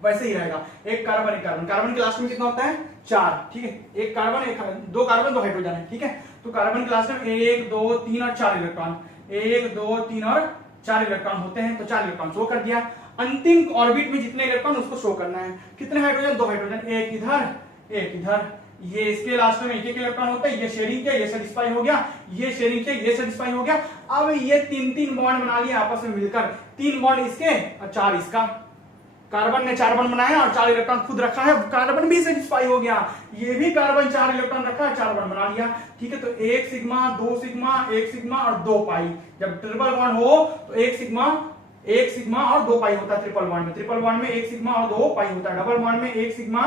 वैसे ही रहेगा। एक कार्बन, एक कार्बन, कार्बन के लास्ट में कितना होता है, 4, ठीक है। एक कार्बन, एक दो कार्बन, दो हाइड्रोजन है, ठीक है। तो कार्बन के लास्ट में 1 2 3 और 4 इलेक्ट्रॉन, 1 2 3 और 4 इलेक्ट्रॉन होते हैं। तो 4 इलेक्ट्रॉन शो कर दिया। अंतिम ऑर्बिट में जितने इलेक्ट्रॉन उसको शो करना है। कितने हाइड्रोजन, दो हाइड्रोजन, एक इधर, एक इधर। ये इसके लास्ट में एक एक इलेक्ट्रॉन होता है। ये शेयरिंग किया, ये सेटिस्फाई हो गया, ये शेयरिंग किया, ये सेटिस्फाई हो गया। अब ये 3 बॉन्ड बना लिए आपस में मिलकर, 3 बॉन्ड इसके और 4 इसका। कार्बन ने 4 बॉन्ड बनाया और 4 इलेक्ट्रॉन खुद रखा है, कार्बन भी सेटिस्फाई हो गया। ये भी कार्बन 4 इलेक्ट्रॉन रखा है, 4 बॉन्ड बना लिया, ठीक है। तो 1 सिग्मा, 2 सिग्मा, 1 सिग्मा और 2 पाई। जब ट्रिपल बॉन्ड हो तो 1 सिग्मा और 2 पाई होता है ट्रिपल बॉन्ड में। ट्रिपल बॉन्ड में 1 सिग्मा और 2 पाई होता है। डबल बॉन्ड में 1 सिग्मा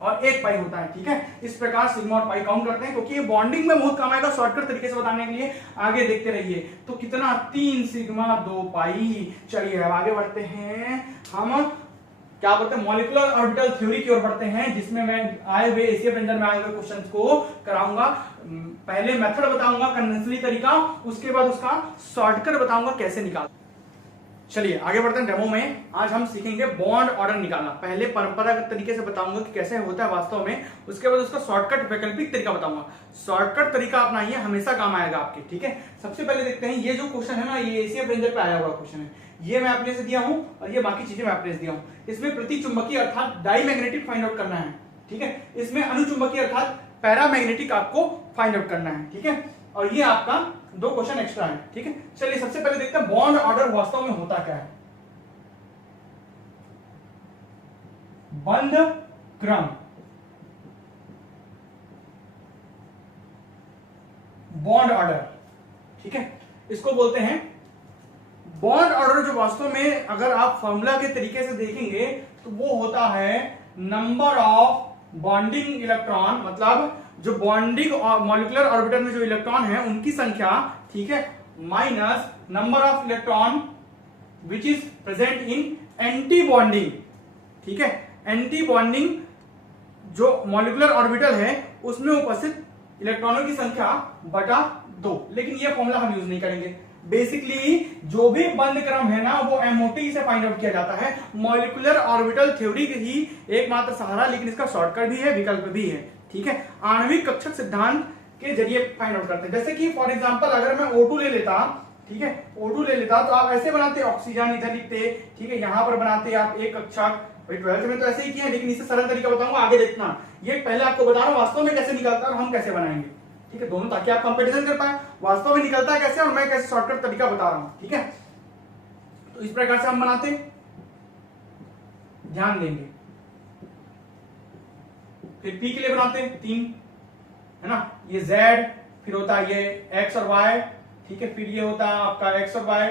और 1 पाई होता है, ठीक है। इस प्रकार सिग्मा और पाई काउंट करते हैं, क्योंकि ये बॉन्डिंग में बहुत काम आएगा शॉर्टकट तरीके से बताने के लिए। आगे देखते रहिए। तो कितना, 3 सिग्मा 2 पाई। चलिए अब आगे बढ़ते हैं। हम क्या बोलते हैं, मॉलिक्यूलर ऑर्बिटल थ्योरी की ओर बढ़ते हैं, जिसमें मैं आए हुए एशिया पेंटर में आए हुए क्वेश्चंस को कराऊंगा। पहले मेथड बताऊंगा, कन्वेंशनली तरीका, उसके बाद उसका शॉर्टकट बताऊंगा कैसे निकाल। चलिए आगे बढ़ते हैं डेमो में। आज हम सीखेंगे बॉन्ड ऑर्डर निकालना। पहले परंपरागत तरीके से बताऊंगा कि कैसे होता है वास्तव में, उसके बाद उसका शॉर्टकट वैकल्पिक तरीका बताऊंगा। शॉर्टकट तरीका अपनाइए, हमेशा काम आएगा आपके, ठीक है। सबसे पहले देखते हैं, ये जो क्वेश्चन है ना, ये एसीएफ रेंजर पे आया हुआ क्वेश्चन है। ये मैं अपने से दिया हूं और ये बाकी चीजें मैं अपने से दिया हूं। इसमें प्रति चुंबकीय अर्थात डाई मैग्नेटिक फाइंड आउट करना है, ठीक है। इसमें अनुचुंबकीय अर्थात पैरामैग्नेटिक आपको फाइंड आउट करना है, ठीक है। और ये आपका 2 क्वेश्चन एक्स्ट्रा है, ठीक है। चलिए सबसे पहले देखते हैं बॉन्ड ऑर्डर वास्तव में होता क्या है। बंध क्रम, बॉन्ड ऑर्डर, ठीक है, इसको बोलते हैं बॉन्ड ऑर्डर। जो वास्तव में अगर आप फॉर्मूला के तरीके से देखेंगे तो वो होता है नंबर ऑफ बॉन्डिंग इलेक्ट्रॉन, मतलब जो बॉन्डिंग और मॉलिक्यूलर ऑर्बिटल में जो इलेक्ट्रॉन है उनकी संख्या, ठीक है, minus number of electron which is present in anti bonding, ठीक है। एंटी बॉन्डिंग जो मॉलिक्यूलर ऑर्बिटल है उसमें उपस्थित इलेक्ट्रॉनों की संख्या बटा 2। लेकिन ये फॉर्मूला हम यूज नहीं करेंगे। बेसिकली जो भी बंध क्रम है ना वो एमओटी से फाइंड आउट किया जाता है। मॉलिक्यूलर ऑर्बिटल थ्योरी की ही एकमात्र सहारा, लेकिन इसका शॉर्टकट भी है, विकल्प भी है, ठीक है। आणविक कक्षक सिद्धांत के जरिए फाइंड आउट करते हैं। जैसे कि फॉर एग्जांपल अगर मैं O2 ले लेता, ठीक है, O2 ले लेता तो आप ऐसे बनाते, ऑक्सीजन इधर लिखते, ठीक है, यहां पर बनाते आप एक कक्षक। 12th में तो ऐसे ही किया है, लेकिन इससे सरल तरीका बताऊंगा, आगे देखना। ये पहले आपको बता रहा हूं वास्तव में कैसे निकलता है और हम कैसे बनाएंगे, ठीक है, दोनों, ताकि आप कंपैरिजन कर पाए वास्तव में निकलता है कैसे और मैं कैसे शॉर्टकट तरीका बता रहा हूं, ठीक है। तो इस प्रकार से हम बनाते, ध्यान देंगे। फिर P के लिए बनाते हैं 3, है ना, ये Z, फिर होता है ये X और Y, ठीक है, फिर ये होता है आपका X और Y,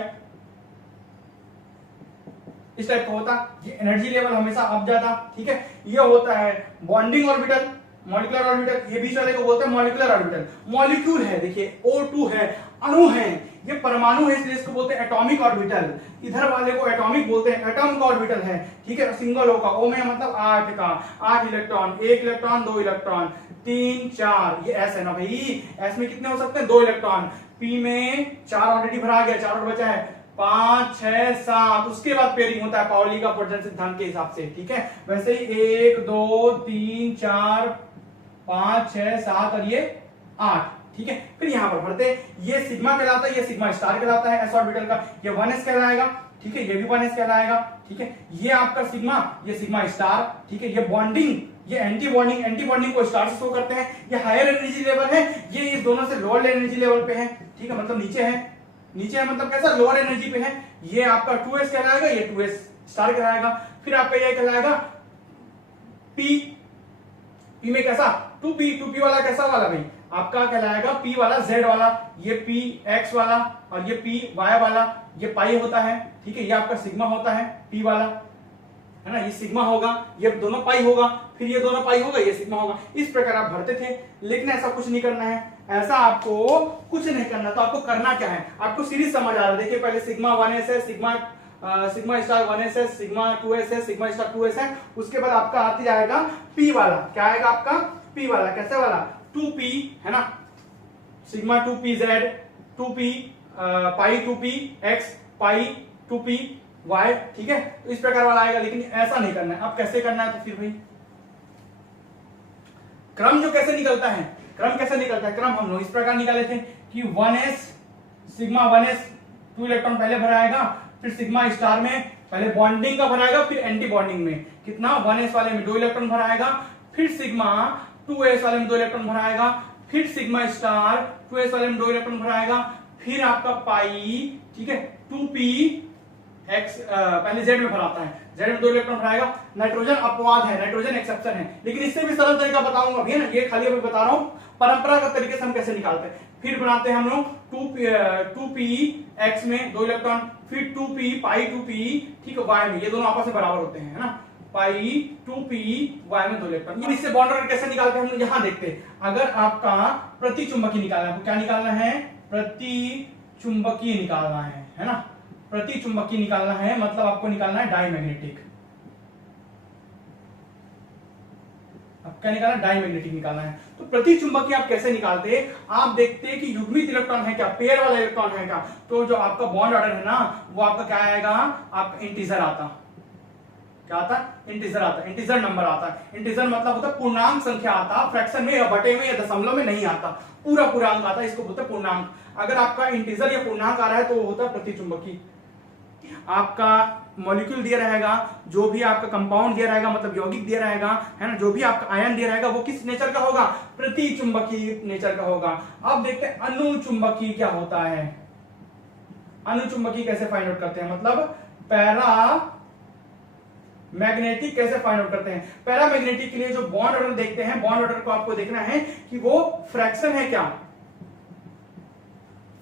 इस टाइप का होता। ये एनर्जी लेवल हमेशा अप जाता, ठीक है। ये होता है बॉन्डिंग ऑर्बिटल, मॉलिक्यूलर ऑर्बिटल, ये बीच वाले को बोलते हैं मॉलिक्यूलर ऑर्बिटल। मॉलिक्यूल है, देखिए O2 है, अणु है, ये परमाणु है, इसलिए इसको बोलते हैं एटॉमिक ऑर्बिटल। इधर वाले को एटॉमिक बोलते हैं, एटम का ऑर्बिटल है, ठीक है, सिंगल होगा। O में मतलब 8 का, 8 इलेक्ट्रॉन, 1 इलेक्ट्रॉन, 2 इलेक्ट्रॉन, 3 4, ये S है ना भाई। S में कितने हो सकते हैं, 2 इलेक्ट्रॉन। P में 4 ऑलरेडी भरा गया, 4 और बचा है, 5 6 7। उसके बाद पेयरिंग होता है पाउली का अपवर्जन सिद्धांत के हिसाब से, ठीक है। वैसे ही 1 2 3 4 5 6 7 और ये 8, ठीक है। फिर यहां पर भरते, ये सिग्मा कहलाता है, ये सिग्मा स्टार कहलाता है एस ऑर्बिटल का, ये 1s कहलाएगा, ठीक है, ये भी 1s कहलाएगा, ठीक है। ये आपका सिग्मा, ये सिग्मा स्टार, ठीक है। ये बॉन्डिंग, ये एंटी बॉन्डिंग, एंटी बॉन्डिंग को स्टार से शो करते हैं। ये हायर एनर्जी लेवल है, ये इस दोनों से लोअर एनर्जी लेवल पे है, ठीक है, मतलब नीचे है, नीचे है मतलब कैसा, लोअर एनर्जी पे है। ये आपका 2s कहलाएगा, ये 2s स्टार कहलाएगा। फिर आपका ये कहलाएगा P, P में कैसा, 2p वाला कैसा वाला भाई, आपका कहलाएगा P वाला Z वाला, ये P X वाला और ये P Y वाला, ये पाई होता है, ठीक है। ये आपका सिग्मा होता है P वाला, है ना, ये सिग्मा होगा, ये दोनों पाई होगा, फिर ये दोनों पाई होगा, ये सिग्मा होगा। इस प्रकार आप भरते थे, लेकिन ऐसा कुछ नहीं करना है, ऐसा आपको कुछ नहीं करना। तो आपको करना क्या है, आपको सीरीज समझ आ रहा है। देखिए पहले सिग्मा 1s है, सिग्मा स्टार 1s है, सिग्मा 2s है, सिग्मा स्टार 2s है। उसके बाद आपका आती जाएगा P वाला, क्या आएगा आपका P वाला, कैसे वाला, 2p, है ना, सिग्मा 2pz, 2p पाई 2p x, पाई 2p y, ठीक है। तो इस प्रकार वाला आएगा, लेकिन ऐसा नहीं करना है। अब कैसे करना है, तो फिर भाई क्रम जो कैसे निकलता है, क्रम कैसे निकलता है, क्रम हम लोग इस प्रकार निकाले थे कि 1s, सिग्मा 1s 2 इलेक्ट्रॉन पहले भराएगा, फिर सिग्मा स्टार में पहले बॉन्डिंग का भराएगा, फिर एंटी बॉन्डिंग में कितना, 1s वाले में 2 इलेक्ट्रॉन भराएगा, फिर सिग्मा 2s वाले में 2 इलेक्ट्रॉन भराएगा, फिर सिग्मा स्टार 2s वाले में 2 इलेक्ट्रॉन भराएगा, फिर आपका पाई, ठीक है, 2p x पहले Z में भराता है, Z में 2 इलेक्ट्रॉन भराएगा। नाइट्रोजन अपवाद है, नाइट्रोजन एक्सेप्शन है, लेकिन इससे भी सरल तरीका बताऊंगा भी, है ना, ये खाली अभी बता रहा हूं परंपरागत तरीके से हम कैसे निकालते हैं। फिर बनाते हैं हम लोग 2p x में 2 इलेक्ट्रॉन, फिर 2p पाई 2p, ठीक है, y में, ये दोनों आपस में बराबर होते हैं, है ना, पाई 2p y में 2 इलेक्ट्रॉन। इससे बॉन्ड ऑर्डर कैसे निकालते हैं हम लोग यहां देखते हैं। अगर आपका प्रति चुंबकीय निकालना है, क्या निकालना है, प्रति चुंबकीय निकालना है ना, प्रति चुंबकीय निकालना है, मतलब आपको निकालना है डाई मैग्नेटिक। अब क्या निकालना है, डायमैग्नेटिक निकालना है। तो प्रति चुंबकीय आप कैसे निकालते हैं, आप देखते हैं कि युग्मित इलेक्ट्रॉन है क्या, पेयर वाला इलेक्ट्रॉन है क्या, तो जो आपका बॉन्ड ऑर्डर है ना वो आपका क्या आएगा, आपका इंटीजर आता, क्या आता है, इंटीजर आता है, इंटीजर नंबर आता है। इंटीजर मतलब होता है पूर्णांक संख्या आता, फ्रैक्शन में या बटे में या दशमलव में नहीं आता, पूरा अंक आता है, इसको बोलते हैं पूर्णांक। अगर आपका इंटीजर या पूर्णांक आ रहा है तो वो होता है प्रति चुंबकीय। आपका मॉलिक्यूल दिया रहेगा, जो भी आपका कंपाउंड दिया रहेगा मतलब यौगिक दिया रहेगा, है ना, जो भी आपका आयन दिया रहेगा वो किस नेचर का होगा, प्रति चुंबकीय नेचर का होगा। अब देखते हैं अनुचुंबकीय क्या होता है। अनुचुंबकीय कैसे फाइंड आउट करते हैं, मतलब पैरा मैग्नेटिक कैसे फाइंड आउट करते हैं। पैरा मैग्नेटिक के लिए जो बॉन्ड ऑर्डर देखते हैं, बॉन्ड ऑर्डर को आपको देखना है कि वो फ्रैक्शन है क्या,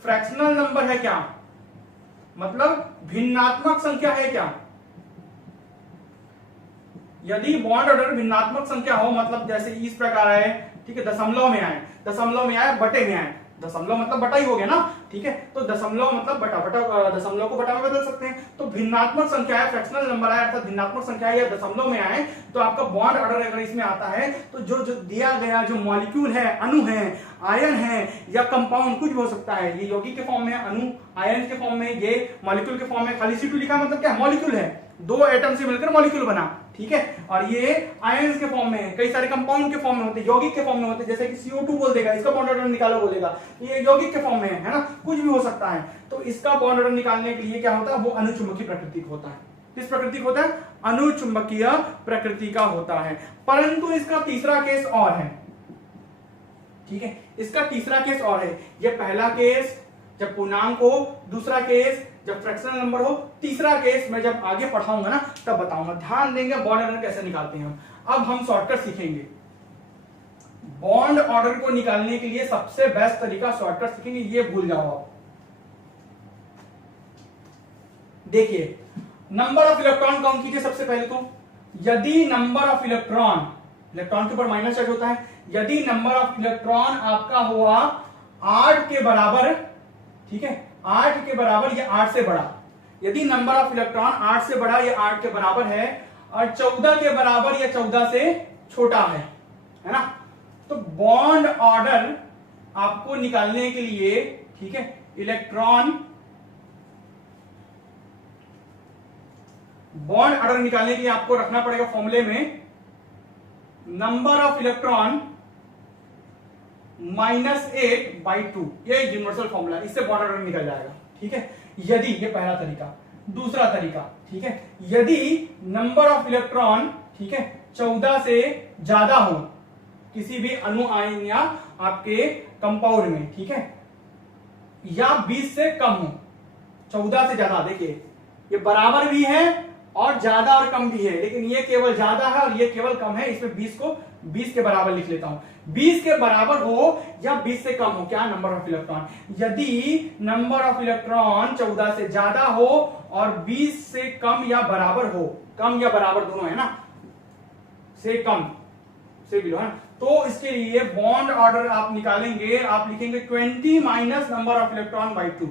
फ्रैक्शनल नंबर है क्या, मतलब भिन्नात्मक संख्या है क्या। यदि बॉन्ड ऑर्डर भिन्नात्मक संख्या हो, मतलब जैसे इस प्रकार है, ठीक है, दशमलव में आए, दशमलव में आए, बटे में आए, दशमलव मतलब बटा ही हो गया ना, ठीक है, तो दशमलव मतलब बटा, बटा दशमलव को बटा में बदल सकते हैं। तो भिन्नात्मक संख्या है, फ्रैक्शनल नंबर आया अर्थात भिन्नात्मक संख्या है या दशमलव में आए, तो आपका बॉन्ड ऑर्डर अगर इसमें आता है तो जो जो दिया गया जो मॉलिक्यूल है, अणु है, आयन है या कंपाउंड कुछ भी हो सकता है, ये यौगिक के फॉर्म में, अणु आयन के फॉर्म में, ये मॉलिक्यूल के फॉर्म में, खाली C2 लिखा मतलब क्या, मॉलिक्यूल है, दो एटम से मिलकर मॉलिक्यूल बना, ठीक है, और ये आयंस के फॉर्म में, कई सारे कंपाउंड के फॉर्म में होते हैं, यौगिक के फॉर्म में होते हैं, जैसे कि CO2 बोल देगा, इसका बॉन्ड ऑर्डर निकालो बोलेगा, ये यौगिक के फॉर्म में है ना, कुछ भी हो सकता है। तो इसका बॉन्ड ऑर्डर निकालने के लिए क्या होता है, वो अनुचुंबकीय प्रकृति का होता है। किस प्रकृति का होता है, अनुचुंबकीय प्रकृति का होता है। परंतु इसका तीसरा केस और है, ठीक है, इसका तीसरा केस और है। यह पहला केस जब पूर्णांक हो, दूसरा केस जब फ्रैक्शनल नंबर हो, तीसरा केस मैं जब आगे पढ़ाऊंगा ना तब बताऊंगा। ध्यान देंगे बॉन्ड ऑर्डर कैसे निकालते हैं। अब हम शॉर्टकट सीखेंगे। बॉन्ड ऑर्डर को निकालने के लिए सबसे बेस्ट तरीका शॉर्टकट सीखेंगे, ये भूल जाओ आप। देखिए, नंबर ऑफ इलेक्ट्रॉन काउंट कीजिए सबसे पहले तो। यदि नंबर ऑफ इलेक्ट्रॉन, इलेक्ट्रॉन के ऊपर माइनस चार्ज होता है, यदि नंबर ऑफ इलेक्ट्रॉन आपका हुआ 8 के बराबर, ठीक है, 8 के बराबर या 8 से बड़ा, यदि नंबर ऑफ इलेक्ट्रॉन 8 से बड़ा या 8 के बराबर है और 14 के बराबर या 14 से छोटा है ना, तो बॉन्ड ऑर्डर आपको निकालने के लिए, ठीक है, इलेक्ट्रॉन बॉन्ड ऑर्डर निकालने के लिए आपको रखना पड़ेगा फॉर्मूले में नंबर ऑफ इलेक्ट्रॉन -8/2, ये यूनिवर्सल फॉर्मूला, इससे बॉन्ड ऑर्डर निकल जाएगा, ठीक है। यदि, ये पहला तरीका। दूसरा तरीका, ठीक है, यदि नंबर ऑफ इलेक्ट्रॉन, ठीक है, 14 से ज्यादा हो किसी भी अणु आयन या आपके कंपाउंड में, ठीक है, या 20 से कम हो, 14 से ज्यादा, देखिए ये बराबर भी है और ज्यादा और कम भी है, लेकिन ये केवल ज्यादा है और ये केवल कम है, इसमें 20 को 20 के बराबर लिख लेता हूं। 20 के बराबर हो या 20 से कम हो, क्या, नंबर ऑफ इलेक्ट्रॉन। यदि नंबर ऑफ इलेक्ट्रॉन 14 से ज्यादा हो और 20 से कम या बराबर हो, कम या बराबर दोनों है ना, से कम से बिलो है ना, तो इसके लिए बॉन्ड ऑर्डर आप निकालेंगे, आप लिखेंगे 20 minus number of electron by 2,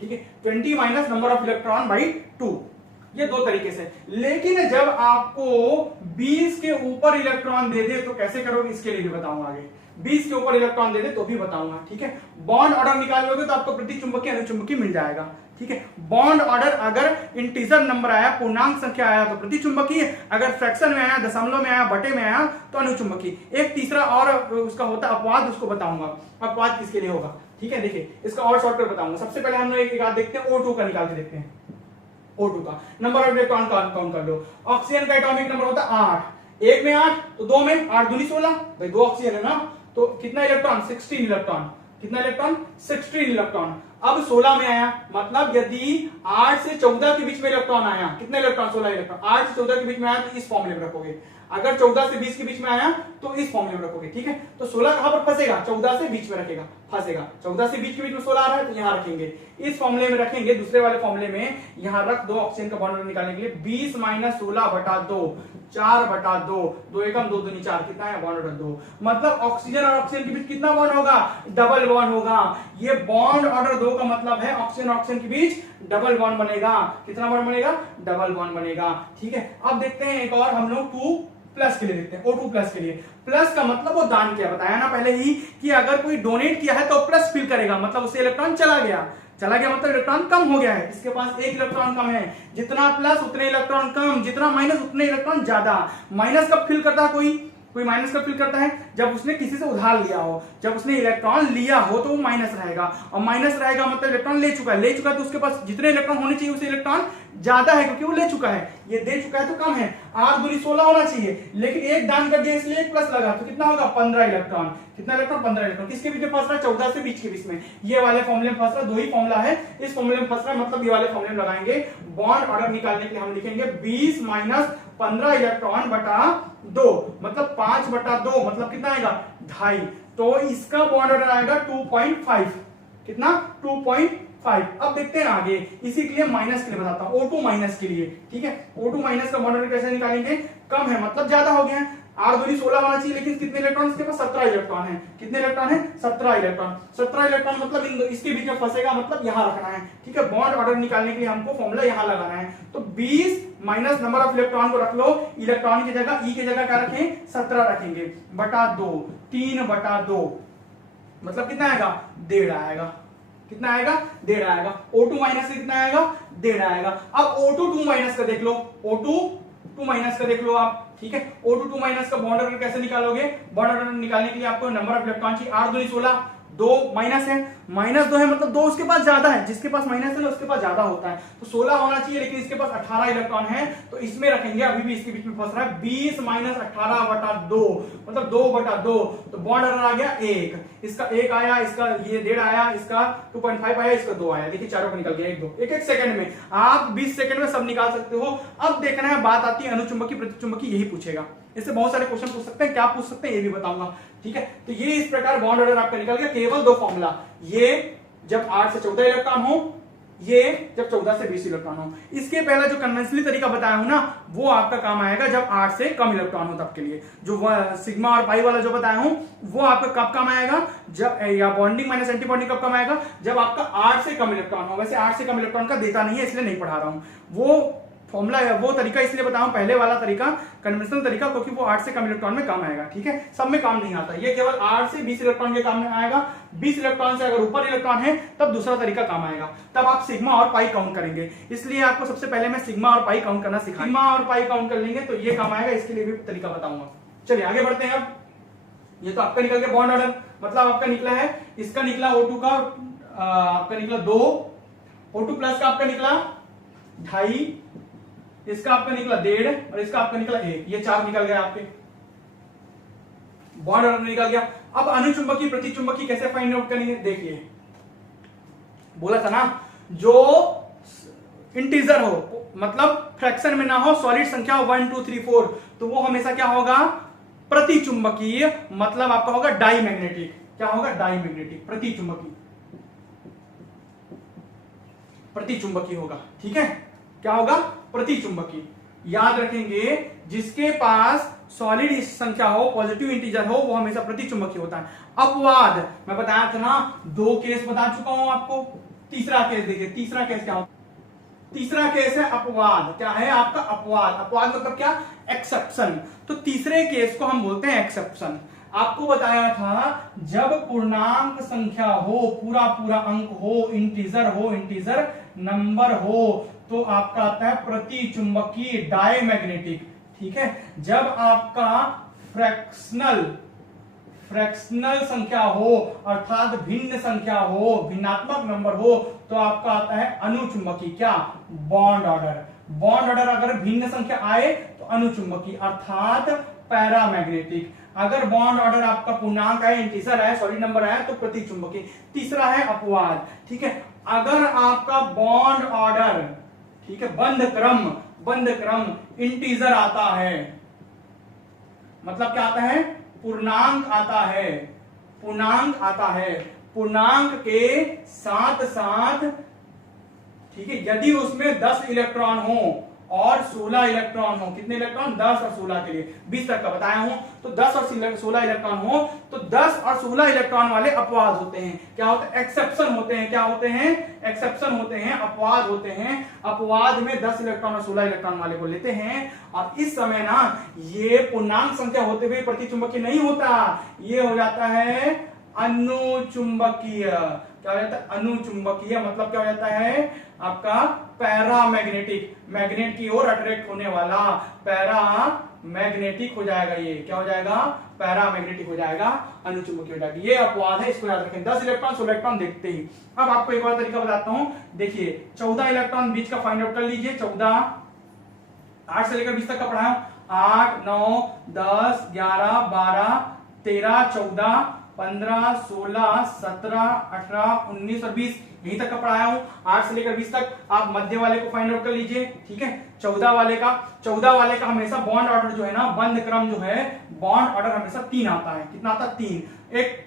ठीक है, 20 minus number of electron by 2, ये दो तरीके से। लेकिन जब आपको 20 के ऊपर इलेक्ट्रॉन दे दे तो कैसे करोगे, इसके लिए भी बताऊंगा आगे। 20 के ऊपर इलेक्ट्रॉन दे दे तो भी बताऊंगा, ठीक है। बॉन्ड ऑर्डर निकाल लोगे तो आपको प्रति चुंबकीय अनुचुंबकीय मिल जाएगा, ठीक है। बॉन्ड ऑर्डर अगर इंटीजर नंबर आया, पूर्णांक संख्या आया तो प्रति चुंबकीय, अगर फ्रैक्शन में आया, दशमलव में आया, बटे में आया तो अनुचुंबकीय। एक तीसरा और उसका होता है अपवाद, उसको बताऊंगा अपवाद किसके लिए होगा, ठीक है। देखिए इसका और शॉर्टकट बताऊंगा। सबसे पहले हम लोग एक देखते हैं, O2 का निकाल के देखते हैं। O2 का नंबर ऑफ इलेक्ट्रॉन काउंट कर लो। ऑक्सीजन का एटॉमिक नंबर होता है 8, एक में 8 तो दो में 8 दूनी 16, भाई दो ऑक्सीजन है ना, तो कितना इलेक्ट्रॉन, 16 इलेक्ट्रॉन, कितना इलेक्ट्रॉन, 16 इलेक्ट्रॉन। अब 16 में आया, मतलब यदि 8 से 14 के बीच में इलेक्ट्रॉन आया, कितने इलेक्ट्रॉन, 16 इलेक्ट्रॉन। 8 से 14 के बीच में आया तो इस फॉर्मूले में रखोगे, अगर 14 से 20 के बीच में आया तो इस फॉर्मूले में रखोगे, ठीक है। तो 16 कहां पर फंसेगा, 14 से बीच में रखेगा, फंसेगा। 14 से 20 के बीच में 16 आ रहा है तो यहां रखेंगे, इस फॉर्मूले में रखेंगे। दूसरे वाले फॉर्मूले में यहां रख दो, ऑक्सीजन का बॉन्ड निकालने के लिए 20 माइनस 16/2, 4/2, 2 एकम 2 दूनी 4, कितना है, बॉन्ड 2। मतलब ऑक्सीजन और ऑक्सीजन के बीच कितना बॉन्ड होगा, डबल बॉन्ड होगा। ये बॉन्ड ऑर्डर 2 का मतलब है ऑक्सीजन और ऑक्सीजन के बीच डबल बॉन्ड बनेगा। कितना बॉन्ड बनेगा, डबल बॉन्ड बनेगा, ठीक है। अब देखते हैं एक और हम लोग प्लस के लिए लिखते हैं, O2 प्लस के लिए। प्लस का मतलब वो दान किया, बताया ना पहले ही कि अगर कोई डोनेट किया है तो प्लस फील करेगा, मतलब उससे इलेक्ट्रॉन चला गया मतलब इलेक्ट्रॉन कम हो गया है, इसके पास एक इलेक्ट्रॉन कम है। जितना प्लस उतने इलेक्ट्रॉन कम, जितना माइनस उतने इलेक्ट्रॉन ज्यादा। माइनस कब फील करता है कोई माइनस कब फील करता है? जब उसने किसी से उधार लिया हो, जब उसने इलेक्ट्रॉन लिया हो तो वो माइनस रहेगा, और माइनस रहेगा मतलब इलेक्ट्रॉन ले चुका है तो उसके पास जितने इलेक्ट्रॉन होने चाहिए उससे इलेक्ट्रॉन ज्यादा है, क्योंकि वो ले चुका है। ये दे चुका है तो कम है, 8 दूनी 16 होना चाहिए, लेकिन एक दान कर दिया इसलिए एक प्लस लगा, तो कितना होगा? 15 इलेक्ट्रॉन। कितना इलेक्ट्रॉन? 15 इलेक्ट्रॉन। किसके बीच में फंस रहा है? 14 से बीच के बीच में। ये वाले फॉर्मूले में फंस रहा है, 2 ही फॉर्मूला है, इस फॉर्मूले में फंस रहा है, मतलब ये वाले फॉर्मूले में लगाएंगे। बॉन्ड ऑर्डर निकालने के लिए हम लिखेंगे 20 माइनस 15 इलेक्ट्रॉन बटा 2, मतलब 5 बटा 2, मतलब कितना आएगा? 2.5। तो इसका बॉन्ड ऑर्डर आएगा 2.5। कितना? 2.5। अब देखते हैं आगे, इसी के लिए माइनस के लिए बताता हूं, O2 माइनस के लिए। ठीक है, O2 माइनस का बॉन्ड ऑर्डर कैसे निकालेंगे? कम है मतलब ज्यादा हो गया है, 8 दूनी 16 होना चाहिए, लेकिन कितने इलेक्ट्रॉन? इसके पास 17 इलेक्ट्रॉन है। कितने इलेक्ट्रॉन है? 17 इलेक्ट्रॉन। 17 इलेक्ट्रॉन मतलब इसके बीच में फंसेगा, मतलब यहां रखना है। ठीक है, बॉन्ड ऑर्डर निकालने के लिए हमको फॉर्मूला यहां लगाना है। तो 20 माइनस नंबर ऑफ इलेक्ट्रॉन को रख लो, इलेक्ट्रॉन की जगह ई की जगह क्या रखें? 17 रखेंगे, बटा 2, 3 बटा 2, मतलब कितना आएगा? 1.5 आएगा। कितना आएगा? 1.5 आएगा। O2 माइनस कितना आएगा? 1.5 आएगा। अब O2 2 माइनस का देख लो, O2 2 माइनस का देख लो आप। ठीक है, O2 2 माइनस का बॉन्ड ऑर्डर कैसे निकालोगे? बॉन्ड ऑर्डर निकालने के लिए आपको नंबर ऑफ इलेक्ट्रॉन चाहिए, 8 दूनी 16, 2 माइनस है, माइनस 2 है मतलब 2 उसके पास ज्यादा है, जिसके पास माइनस है ना उसके पास ज्यादा होता है, तो 16 होना चाहिए, लेकिन इसके पास 18 इलेक्ट्रॉन है, तो इसमें रखेंगे। अभी भी इसके बीच में फंस रहा है, 20 माइनस 18 बटा 2, मतलब 2 बटा 2, तो बॉन्ड ऑर्डर आ गया 1, इसका 1 आया, इसका ये 1.5 आया, इसका 2.5 आया, इसका 2 आया। देखिए चारों का निकल गया, 1 2, एक सेकंड में। आप 20 सेकंड में सब निकाल सकते हो। अब देखना है, बात आती है अनुचुंबकी प्रतिचुंबकी, यही पूछेगा। इससे बहुत सारे क्वेश्चन पूछ सकते हैं, क्या पूछ सकते हैं ये भी बताऊंगा। ठीक है, तो ये इस प्रकार बॉन्ड ऑर्डर आपका निकल गया, केवल 2 फॉर्मूला, ये जब 8 से 14 इलेक्ट्रॉन हो, ये जब 14 से 20 इलेक्ट्रॉन हो। इसके पहला जो कन्वेंशनली तरीका बताया हूं ना, वो आपका काम आएगा जब 8 से कम इलेक्ट्रॉन हो, तब के लिए। जो सिग्मा और पाई वाला जो बताया हूं, वो आपका कब काम आएगा? जब, या बॉन्डिंग माइनस एंटी बॉन्डिंग कब काम आएगा? जब आपका 8 से कम इलेक्ट्रॉन हो। वैसे 8 से कम इलेक्ट्रॉन का देता नहीं है, इसलिए नहीं पढ़ा रहा हूं। वो फॉर्मूला है, वो तरीका इसलिए बताऊं, पहले वाला तरीका कन्वेंशनल तरीका, क्योंकि वो 8 से कम इलेक्ट्रॉन में काम आएगा। ठीक है, सब में काम नहीं आता, ये केवल 8 से 20 इलेक्ट्रॉन के काम में आएगा। 20 इलेक्ट्रॉन से अगर ऊपर इलेक्ट्रॉन है तब दूसरा तरीका काम आएगा, तब आप सिग्मा और पाई काउंट करेंगे। इसलिए आपको सबसे पहले मैं सिग्मा और पाई काउंट करना सिखाऊंगा। सिग्मा और पाई काउंट कर लेंगे तो ये काम आएगा, इसके लिए भी तरीका बताऊंगा। चलिए आगे बढ़ते हैं। अब ये तो आपका निकल गया बॉन्ड ऑर्डर, मतलब आपका निकला है, इसका निकला O2 का आपका निकला 2, O2 प्लस का आपका निकला 2.5, इसका आपका निकला 1.5 और इसका आपका निकला 1, ये 4 निकल गया आपके, बॉन्ड ऑर्डर निकल गया। अब अनुचुंबकी प्रतिचुंबकी कैसे फाइंड आउट करेंगे? देखिए, बोला था ना, जो इंटीजर हो, मतलब फ्रैक्शन में ना हो, सॉलिड संख्या हो 1 2 3 4, तो वो हमेशा क्या होगा? प्रतिचुंबकीय, मतलब आपका होगा डाईमैग्नेटिक। क्या होगा? डाईमैग्नेटिक, प्रतिचुंबकी होगा। ठीक है, क्या होगा? प्रतिचुंबकी। याद रखेंगे, जिसके पास सॉलिड संख्या हो, पॉजिटिव इंटीजर हो, वो हमेशा प्रतिचुंबकी होता है। अपवाद मैं बताया था ना, 2 केस बता चुका हूं आपको। तीसरा केस देखिए, तीसरा केस क्या होता? तीसरा केस है अपवाद। क्या है आपका? अपवाद। अपवाद मतलब क्या? एक्सेप्शन। तो तीसरे केस को हम बोलते हैं एक्सेप्शन। आपको बताया था, जब पूर्णांक संख्या हो, पूरा पूरा अंक हो, इंटीजर नंबर हो, तो आपका आता है प्रतिचुंबकीय, डायमैग्नेटिक। ठीक है, जब आपका फ्रैक्शनल संख्या हो, अर्थात भिन्न संख्या हो, भिन्नात्मक नंबर हो, तो आपका आता है अनुचुंबकी। क्या? Bond order. बॉन्ड ऑर्डर अगर भिन्न संख्या आए तो अनुचुंबकी, अर्थात पैरामैग्नेटिक। अगर बॉन्ड ऑर्डर आपका पूर्णांक है, इंटीजर है, सॉलिड नंबर है, तो प्रतिचुंबकी। तीसरा है अपवाद। ठीक है, अगर आपका बॉन्ड ऑर्डर, ठीक है, बंध क्रम इंटीजर आता है, मतलब क्या आता है? पूर्णांक आता है, पूर्णांक के साथ साथ, ठीक है, यदि उसमें 10 इलेक्ट्रॉन हो और 16 इलेक्ट्रॉन हो, कितने इलेक्ट्रॉन, 10 और 16 के लिए 20 तक का बताया हूं, तो 10 और 16 इलेक्ट्रॉन हो तो 10 और 16 इलेक्ट्रॉन वाले अपवाद होते हैं। क्या होते हैं, एक्सेप्शन होते हैं। क्या होते हैं, एक्सेप्शन होते हैं, अपवाद होते हैं। अपवाद में 10 इलेक्ट्रॉन और 16 इलेक्ट्रॉन वाले को लेते हैं। और इस समय ना ये पूर्णांक संख्या होते हुए प्रतिचुंबकीय नहीं होता, ये हो जाता है अनुचुंबकीय। क्या हो जाता है, अनुचुंबकीय। मतलब क्या हो जाता है आपका पैरामैग्नेटिक, मैग्नेट की ओर अट्रैक्ट होने वाला, पैरामैग्नेटिक हो जाएगा। ये क्या हो जाएगा, पैरामैग्नेटिक हो जाएगा, अनुचुंबकीय हो जाएगा। ये अपवाद है, इसको याद रखें। 10 इलेक्ट्रॉन 16 इलेक्ट्रॉन देखते ही। अब आपको एक और तरीका बताता हूं, देखिए 14 इलेक्ट्रॉन बीच का फाइंड आउट कर लीजिए। 14, 8 से लेकर 20 तक का पढ़ाया हूं। 8, 9, 10, 11, 12, 13, 14, 15, 16, 17, 18, 19 और 20 यहीं तक का पढ़ाया हूं। 8 से लेकर 20 तक आप मध्य वाले को फाइंड आउट कर लीजिए, ठीक है। 14 वाले का हमेशा बॉन्ड ऑर्डर जो है ना, बंद क्रम जो है, बॉन्ड ऑर्डर हमेशा 3 आता है। कितना आता है, 3। एक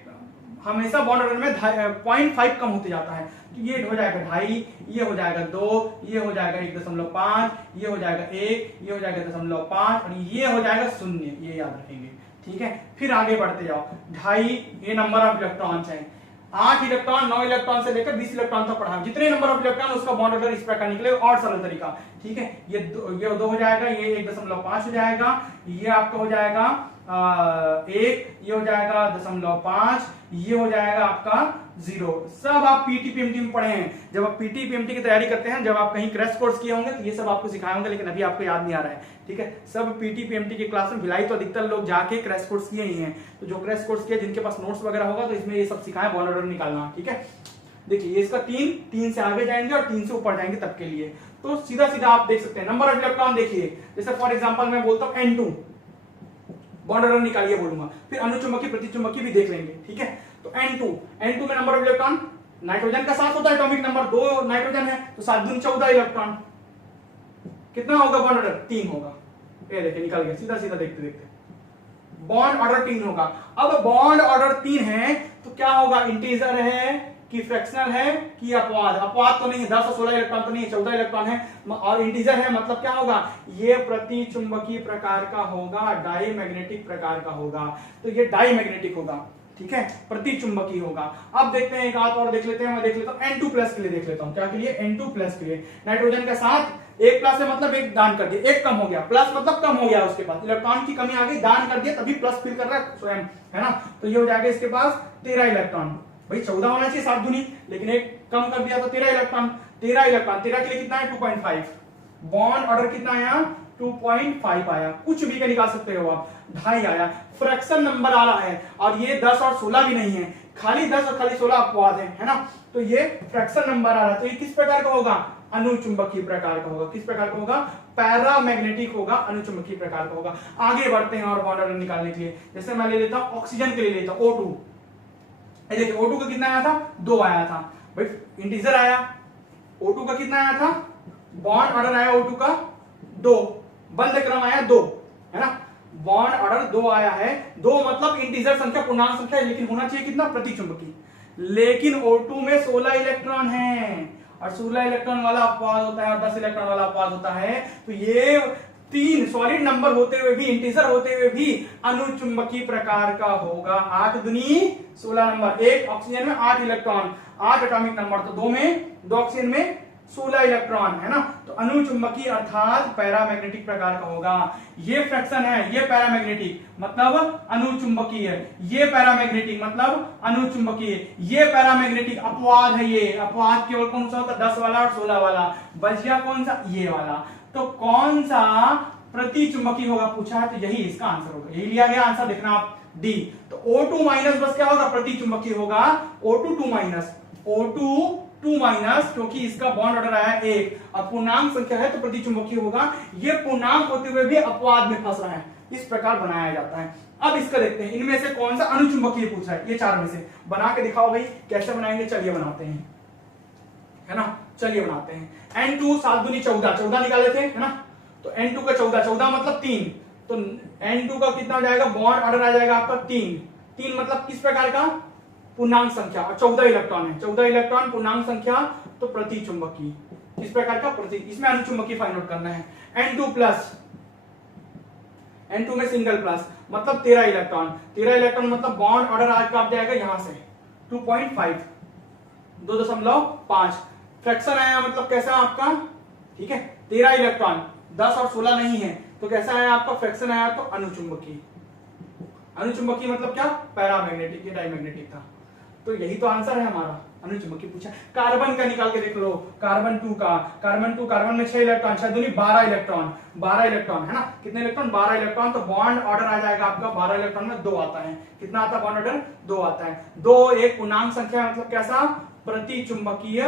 हमेशा बॉन्ड ऑर्डर में 0.5 कम होते जाता है। तो ये हो जाएगा 2.5, ये हो जाएगा 2, ये हो जाएगा 1.5, ये हो जाएगा 1, ये हो जाएगा 0.5 और ये हो जाएगा 0। ये याद रखेंगे, ठीक है। फिर आगे बढ़ते जाओ। 2.5 ये नंबर ऑफ इलेक्ट्रॉन्स है। 8 इलेक्ट्रॉन 9 इलेक्ट्रॉन से लेकर 20 इलेक्ट्रॉन तक पढ़ा। जितने नंबर ऑफ इलेक्ट्रॉन उसका बॉन्ड ऑर्डर इस प्रकार निकले, और सरल तरीका, ठीक है। ये 2 हो जाएगा, ये 1.5 हो जाएगा, ये आपका हो जाएगा 1, ये हो जाएगा 0.5, ये हो जाएगा आपका 0। सब आप पीटी पीएमटी में पढ़े हैं। जब आप पीटी पीएमटी की तैयारी करते हैं, जब आप कहीं क्रैश कोर्स किए होंगे तो ये सब आपको सिखाए होंगे, लेकिन अभी आपको याद नहीं आ रहा है, ठीक है। सब पीटी पीएमटी की क्लास में भिलाई तो अधिकतर लोग जाके क्रैश कोर्स किए ही हैं। तो जो क्रैश कोर्स किए, जिनके पास नोट्स वगैरह होगा तो इसमें ये सब सिखाए, बॉन्ड ऑर्डर निकालना, ठीक है। देखिए ये इसका 3 से आगे जाएंगे और 3 से ऊपर जाएंगे तब के लिए। तो सीधा सीधा आप देख सकते हैं नंबर ऑफ इलेक्ट्रॉन। देखिए जैसे फॉर एग्जांपल मैं बोलता हूं N2, बॉन्ड ऑर्डर निकालिए बोलूंगा, फिर अनुचुंबकीय प्रतिचुंबकीय भी देख लेंगे, ठीक है। तो N2 में नंबर ऑफ इलेक्ट्रॉन, नाइट्रोजन का 7 होता है एटॉमिक नंबर, 2 नाइट्रोजन है तो 7 दूनी 14 इलेक्ट्रॉन। कितना होगा बॉन्ड ऑर्डर, 3 होगा। ये देखिए निकल गया, सीधा सीधा देखते देखते बॉन्ड ऑर्डर 3 होगा। अब बॉन्ड ऑर्डर 3 है तो क्या होगा, इंटीजर है कि फ्रैक्शनल है कि अपवाद। अपवाद तो नहीं है, 10 और 16 इलेक्ट्रॉन तो नहीं है, 14 इलेक्ट्रॉन है और इंटीजर है, मतलब क्या होगा, ये प्रतिचुंबकीय प्रकार का होगा, डाईमैग्नेटिक प्रकार का होगा। तो ये डाईमैग्नेटिक होगा, ठीक है, प्रतिचुंबकीय होगा। अब देखते हैं एक हाथ और देख लेते हैं, मैं देख लेता हूं N2+ के लिए देख लेता हूं। क्या के लिए, N2+ के लिए। नाइट्रोजन का 7, 1+ है मतलब 1 दान कर दिया, 1 कम हो गया, प्लस मतलब कम हो गया, उसके पास इलेक्ट्रॉन की कमी आ गई, दान कर दिया तभी प्लस फिल कर रहा है स्वयं, है ना। तो ये हो जाएगा इसके पास 13 इलेक्ट्रॉन। भाई 14 होना चाहिए 7 दूनी, लेकिन 1 कम कर दिया तो 13 इलेक्ट्रॉन। 13 के लिए कितना है, 2.5। बॉन्ड ऑर्डर कितना आया, 2.5 आया। कुछ भी का निकाल सकते हो आप, 2.5 आया। फ्रैक्शन नंबर आ रहा है और ये 10 और 16 भी नहीं है, खाली 10 और खाली 16 अपवाद है ना। तो ये फ्रैक्शन नंबर आ रहा है। तो ये किस प्रकार का होगा, अनुचुंबकीय प्रकार का होगा। किस प्रकार का होगा, पैरामैग्नेटिक होगा, अनुचुंबकीय प्रकार का होगा। आगे बढ़ते हैं और बॉन्ड ऑर्डर निकालने के लिए। जैसे मैं ले लेता हूं ऑक्सीजन के लिए लेता हूं O2। देखिए O2 का कितना आया था, 2 आया था। भाई इंटीजर आया, O2 का कितना आया था, बॉन्ड ऑर्डर आया O2 का 2, बंद क्रम आया 2, है ना। बॉन्ड ऑर्डर 2 आया है, 2 मतलब इंटीजर संख्या, पूर्णांक संख्या, लेकिन होना चाहिए कितना, प्रतिचुंबकीय। लेकिन O2 में 16 इलेक्ट्रॉन है और 16 इलेक्ट्रॉन वाला अपवाद होता है और 10 इलेक्ट्रॉन वाला अपवाद होता है। तो ये 3 सॉलिड नंबर होते हुए भी, इंटीजर होते हुए भी अनुचुंबकीय प्रकार का होगा। 8 दूनी 16 नंबर। एक ऑक्सीजन में 8 इलेक्ट्रॉन, 8 एटॉमिक नंबर, तो 2 ऑक्सीजन में 16 इलेक्ट्रॉन, है ना। तो अनुचुंबकीय अर्थात पैरामैग्नेटिक प्रकार का होगा। ये फ्रैक्शन है, ये पैरामैग्नेटिक मतलब अनुचुंबकीय, ये पैरामैग्नेटिक मतलब अनुचुंबकीय, ये पैरामैग्नेटिक अपवाद है। ये अपवाद केवल कौन सा होता है, 10 वाला और 16 वाला। बच गया कौन सा, ये वाला। तो कौन सा प्रतिचुंबकीय होगा पूछा है, तो यही इसका आंसर होगा, यही लिया गया आंसर, देखना आप डी। तो O2- बस क्या होगा, प्रतिचुंबकीय होगा। O2 2 माइनस, क्योंकि इसका बॉन्ड ऑर्डर आया 1 और पूर्णांक संख्या है तो प्रतिचुंबकीय होगा। ये पूर्णांक होते हुए भी अपवाद में फंस रहा है, इस प्रकार बनाया जाता है। अब इसका देखते हैं, इनमें से कौन सा अनुचुंबकीय पूछा है, ये 4 में से। बना के दिखाओ भाई, कैसे बनाएंगे, चलिए बनाते हैं, है ना। चलिए बनाते हैं। N2 7 दूनी 14 निकाले थे, है ना। तो N2 का 14 मतलब 3, तो N2 का कितना हो जाएगा, बॉन्ड ऑर्डर आ जाएगा आपका 3 मतलब किस प्रकार का, पूर्णांक संख्या, और 14 इलेक्ट्रॉन है, 14 इलेक्ट्रॉन पूर्णांक संख्या, तो प्रतिचुंबकीय। इस प्रकार का प्रति, इसमें अनुचुंबकीय फाइंड आउट करना है। N2 प्लस, N2 में सिंगल प्लस मतलब 13 इलेक्ट्रॉन, 13 इलेक्ट्रॉन मतलब बॉन्ड ऑर्डर आज का जाएगा यहां से 2.5, 2.5 फ्रैक्शन आया मतलब कैसा आपका, ठीक है 13 इलेक्ट्रॉन, 10 और 16 नहीं है तो कैसा आया आपका फ्रैक्शन आया, तो अनुचुंबकीय, अनुचुंबकीय मतलब क्या, पैरामैग्नेटिक या डायमैग्नेटिक था। तो यही तो आंसर है हमारा, अनुचुंबकीय पूछा। कार्बन का निकाल के देख लो, कार्बन 2 का, कार्बन में 6 इलेक्ट्रॉन, 6 दूनी 12 इलेक्ट्रॉन, 12 इलेक्ट्रॉन है ना, कितने इलेक्ट्रॉन, 12 इलेक्ट्रॉन, तो बॉन्ड ऑर्डर आ जाएगा आपका 12 इलेक्ट्रॉन में 2 आता है, कितना आता है बॉन्ड ऑर्डर, 2 आता है। 2 एक पूर्णांक संख्या मतलब कैसा, प्रति चुंबकीय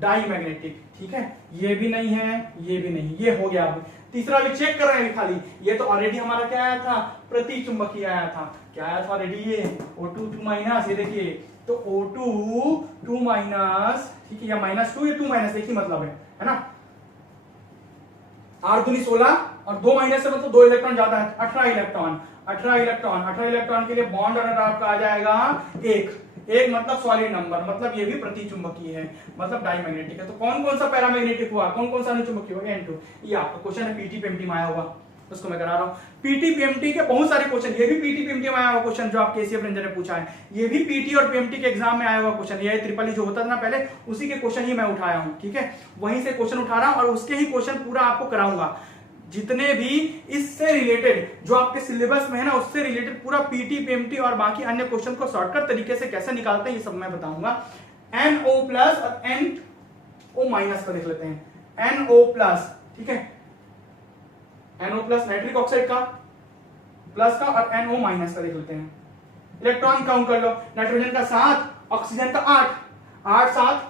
डाईमैग्नेटिक, ठीक है, ये भी नहीं है, ये भी नहीं, ये हो गया। अब तीसरा भी चेक कर रहे हैं खाली, ये तो ऑलरेडी हमारा क्या आया था, प्रति चुंबकीय आया था, क्या आया था ऑलरेडी, ये O2 2 माइनस, ये देखिए तो O2 2 माइनस, ठीक है, या -2 या 2 माइनस एक ही मतलब है ना, 8 दूनी 16 और 2 माइनस से मतलब 2 इलेक्ट्रॉन ज्यादा है, 18 इलेक्ट्रॉन, 18 इलेक्ट्रॉन, 18 इलेक्ट्रॉन के लिए बॉन्ड ऑर्डर आपका आ जाएगा 1, एक मतलब सॉलिड नंबर, मतलब ये भी प्रतिचुंबकीय है, मतलब डाईमैग्नेटिक है। तो कौन कौन सा पैरामैग्नेटिक हुआ, कौन कौन सा अनुचुंबकीय हुआ, N2। ये आपका क्वेश्चन है, पीटी पीएमटी में आया होगा, उसको मैं करा रहा हूं। पीटी पीएमटी के बहुत सारे क्वेश्चन, ये भी पीटी पीएमटी में आया हुआ क्वेश्चन जो आप केसीएफ रेंजर ने पूछा है, ये भी पीटी और पीएमटी के एग्जाम में आया हुआ क्वेश्चन, ये ट्रिपल ई जो होता था ना पहले, उसी के क्वेश्चन ही मैं उठाया हूं, ठीक है, वहीं से क्वेश्चन उठा रहा हूं और उसके ही क्वेश्चन पूरा आपको कराऊंगा। जितने भी इससे रिलेटेड जो आपके सिलेबस में है ना, उससे रिलेटेड पूरा पीटी पीएमटी और बाकी अन्य क्वेश्चन को शॉर्टकट तरीके से कैसे निकालते हैं ये सब मैं बताऊंगा। NO प्लस और NO माइनस का देख लेते हैं, NO प्लस, ठीक है, NO प्लस नाइट्रिक ऑक्साइड का प्लस का, और NO माइनस का देख लेते हैं। इलेक्ट्रॉन काउंट कर लो, नाइट्रोजन का 7, ऑक्सीजन का 8, 8 7,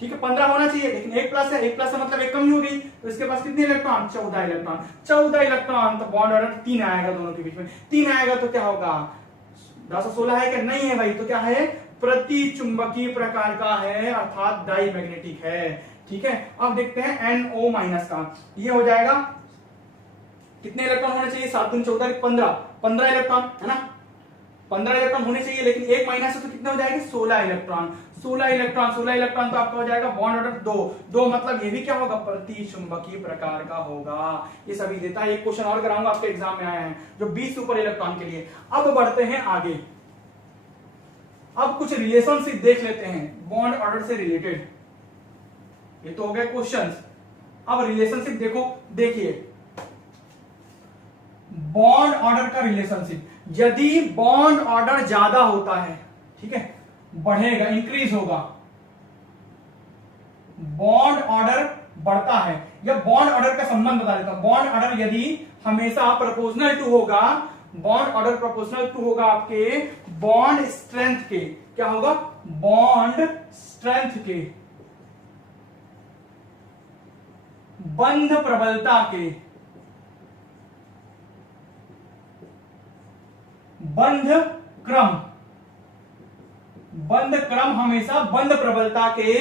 ठीक है 15 होना चाहिए, लेकिन 1 प्लस है, 1 प्लस है मतलब 1 कमी हो गई, तो इसके पास कितने इलेक्ट्रॉन, 14 इलेक्ट्रॉन, 14 इलेक्ट्रॉन, तो बॉन्ड ऑर्डर 3 आएगा दोनों के बीच में, 3 आएगा तो क्या होगा, 1016 है क्या, नहीं है भाई, तो क्या है, प्रति चुंबकीय प्रकार का है, अर्थात डाईमैग्नेटिक है, ठीक है। अब देखते हैं NO माइनस का, ये हो जाएगा, कितने इलेक्ट्रॉन होने चाहिए, 7 दूनी 14, 15 इलेक्ट्रॉन है ना, 15 इलेक्ट्रॉन होने चाहिए, लेकिन 1 माइनस है तो कितने हो जाएंगे, 16 इलेक्ट्रॉन, 16 इलेक्ट्रॉन, 16 इलेक्ट्रॉन तो आपका हो जाएगा बॉन्ड ऑर्डर 2 मतलब ये भी क्या होगा, प्रति चुंबकीय प्रकार का होगा। ये सभी देता है, एक क्वेश्चन और कराऊंगा आपके एग्जाम में आया है जो 20 सुपर इलेक्ट्रॉन के लिए। अब बढ़ते हैं आगे, अब कुछ रिलेशनशिप देख लेते हैं बॉन्ड ऑर्डर से रिलेटेड, ये तो हो गए क्वेश्चंस। अब रिलेशनशिप देखो, देखिए बॉन्ड ऑर्डर का रिलेशनशिप, यदि बॉन्ड ऑर्डर ज्यादा होता है, ठीक है, बढ़ेगा, इंक्रीज होगा, बॉन्ड ऑर्डर बढ़ता है, या बॉन्ड ऑर्डर का संबंध बता देता हूं, बॉन्ड ऑर्डर यदि हमेशा प्रोपोर्शनल टू होगा, बॉन्ड ऑर्डर प्रोपोर्शनल टू होगा आपके बॉन्ड स्ट्रेंथ के, क्या होगा, बॉन्ड स्ट्रेंथ के, बंध प्रबलता के, बंध क्रम हमेशा बंध प्रबलता के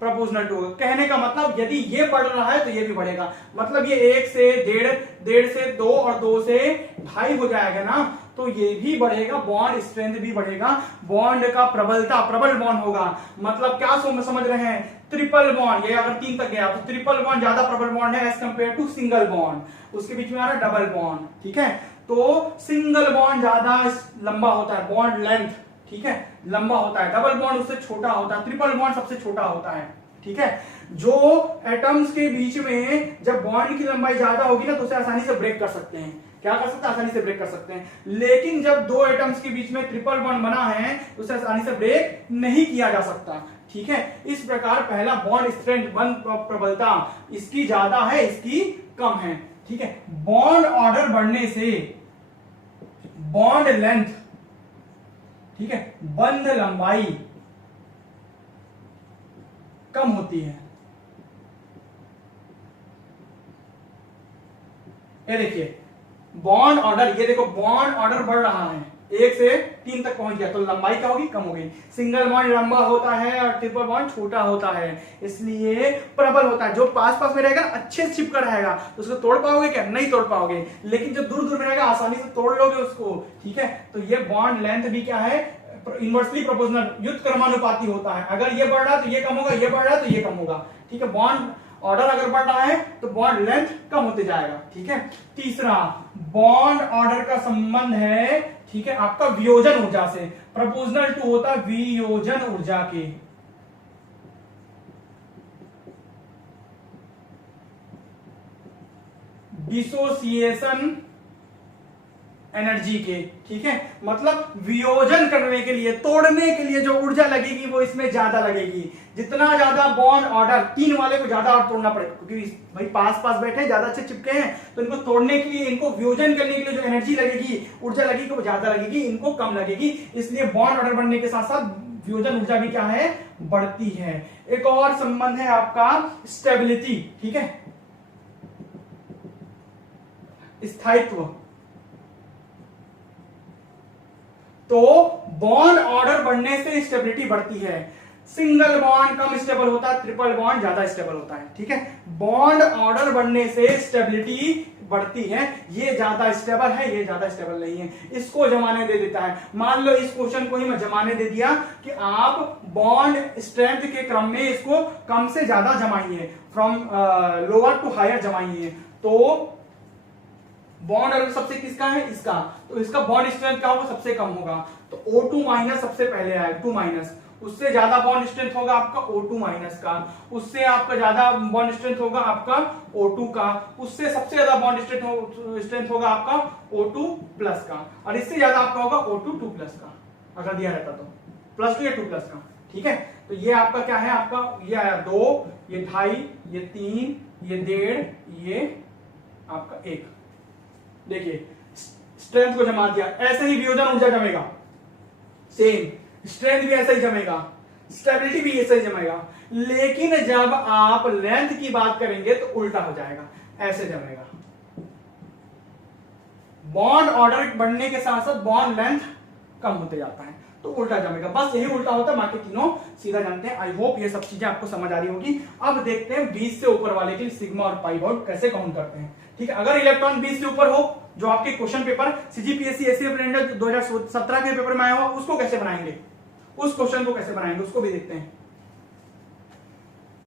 प्रोपोर्शनल टू होगा। कहने का मतलब यदि ये बढ़ रहा है तो ये भी बढ़ेगा, मतलब ये 1 से 1.5 से 2 और 2 से 2.5 हो जाएगा ना, तो ये भी बढ़ेगा, बॉन्ड स्ट्रेंथ भी बढ़ेगा, बॉन्ड का प्रबलता, प्रबल बॉन्ड होगा, मतलब क्या समझ रहे हैं, ट्रिपल बॉन्ड, ये अगर 3 तक गया तो ट्रिपल बॉन्ड ज्यादा प्रबल बॉन्ड है as compare to single bond, उसके बीच में आ रहा है डबल बॉन्ड, ठीक है, तो सिंगल बॉन्ड ज्यादा लंबा होता है, बॉन्ड लेंथ, ठीक है, लंबा होता है, डबल बॉन्ड उससे छोटा होता है, ट्रिपल बॉन्ड सबसे छोटा होता है, ठीक है। जो एटम्स के बीच में जब बॉन्ड की लंबाई ज्यादा होगी ना तो उसे आसानी से ब्रेक कर सकते हैं, क्या कर सकते हैं, आसानी से ब्रेक कर सकते हैं, लेकिन जब 2 एटम्स के बीच में ट्रिपल बॉन्ड बना है तो उसे आसानी से ब्रेक नहीं किया जा सकता, ठीक है। इस प्रकार पहला बॉन्ड स्ट्रेंथ, बंध प्रबलता इसकी ज्यादा है, इसकी कम है, ठीक है। बॉन्ड ऑर्डर बढ़ने से बॉन्ड लेंथ, ठीक है, बंध लंबाई कम होती है। ये देखिए बॉन्ड ऑर्डर, ये देखो बॉन्ड ऑर्डर बढ़ रहा है, 1 से 3 तक पहुंच गया तो लंबाई क्या होगी, कम हो गई। सिंगल बॉन्ड लंबा होता है और ट्रिपल बॉन्ड छोटा होता है, इसलिए प्रबल होता है। जो पास पास में रहेगा अच्छे से चिपका रहेगा तो उसको तोड़ पाओगे क्या, नहीं तोड़ पाओगे, लेकिन जो दूर दूर में रहेगा आसानी से तोड़ लोगे उसको, ठीक है। तो ये बॉन्ड लेंथ भी क्या है, इनवर्सली प्रोपोर्शनल, युक्त क्रमानुपाती होता है, अगर ये बढ़ रहा है तो ये कम होगा, ये बढ़ रहा है तो ये कम होगा, ठीक है। बॉन्ड ऑर्डर अगर बढ़ रहा है तो बॉन्ड लेंथ कम होते जाएगा, ठीक है। तीसरा, बॉन्ड ऑर्डर का संबंध है, ठीक है, आपका वियोजन ऊर्जा से, प्रोपोर्शनल टू होता है वियोजन ऊर्जा के। डिसोसिएशन एनर्जी के, ठीक है, मतलब वियोजन करने के लिए, तोड़ने के लिए जो ऊर्जा लगेगी वो इसमें ज्यादा लगेगी। जितना ज्यादा बॉन्ड ऑर्डर, 3 वाले को ज्यादा और तोड़ना पड़ेगा, क्योंकि भाई पास पास बैठे ज्यादा अच्छे चिपके हैं, तो इनको तोड़ने के लिए, इनको वियोजन करने के लिए जो एनर्जी लगेगी, ऊर्जा लगेगी, वो ज्यादा लगेगी, इनको कम लगेगी। इसलिए बॉन्ड ऑर्डर बढ़ने के साथ साथ वियोजन ऊर्जा भी क्या है, बढ़ती है। एक और संबंध है आपका स्टेबिलिटी, ठीक है, स्थायित्व। तो बॉन्ड ऑर्डर बढ़ने से स्टेबिलिटी बढ़ती है। सिंगल बॉन्ड कम स्टेबल होता है, ट्रिपल बॉन्ड ज्यादा स्टेबल होता है, ठीक है। बॉन्ड ऑर्डर बढ़ने से स्टेबिलिटी बढ़ती है, ये ज्यादा स्टेबल है, ये ज्यादा स्टेबल नहीं है, इसको जमाने दे देता है। मान लो इस क्वेश्चन को ही मैं जमाने दे दिया कि आप बॉन्ड स्ट्रेंथ के क्रम में इसको कम से ज्यादा जमाइए, फ्रॉम लोअर टू हायर जमाइए, तो बॉन्ड ऑर्डर सबसे किसका है, इसका, तो इसका बॉन्ड स्ट्रेंथ क्या होगा, सबसे कम होगा, तो O2 माइनस सबसे पहले आएगा, 2 माइनस, उससे ज्यादा बॉन्ड स्ट्रेंथ होगा आपका O2 माइनस का, उससे आपका ज्यादा बॉन्ड स्ट्रेंथ होगा आपका O2 का, उससे सबसे ज्यादा बॉन्ड स्ट्रेंथ होगा आपका O2 प्लस का, और इससे ज्यादा आपका होगा O2 2 प्लस का, अगर दिया रहता तो +2 या 2 प्लस का, ठीक है। तो ये आपका क्या है, आपका ये आया 2, ये 2.5, ये 3, ये 1.5, ये आपका 1। देखिए स्ट्रेंथ को जमा दिया, ऐसे ही वियोजन ऊर्जा जमेगा, सेम स्ट्रेंथ भी ऐसा ही जमेगा, स्टेबिलिटी भी ऐसा ही जमेगा। लेकिन जब आप लेंथ की बात करेंगे तो उल्टा हो जाएगा, ऐसे जमेगा। बॉन्ड ऑर्डर बढ़ने के साथ साथ बॉन्ड लेंथ कम होते जाता है, तो उल्टा जमेगा, बस यही उल्टा होता है, बाकी तीनों सीधा जानते हैं। आई होप ये सब चीजें आपको समझ आ रही होगी। अब देखते हैं 20 से ऊपर वाले के सिग्मा और पाई बॉन्ड कैसे काउंट करते हैं, ठीक है। अगर इलेक्ट्रॉन 20 से ऊपर हो, जो आपके क्वेश्चन पेपर सीजीपीएससी एसीएफ 2017 के पेपर में आया हो, उसको कैसे बनाएंगे, उस क्वेश्चन को कैसे बनाएंगे, उसको भी देखते हैं।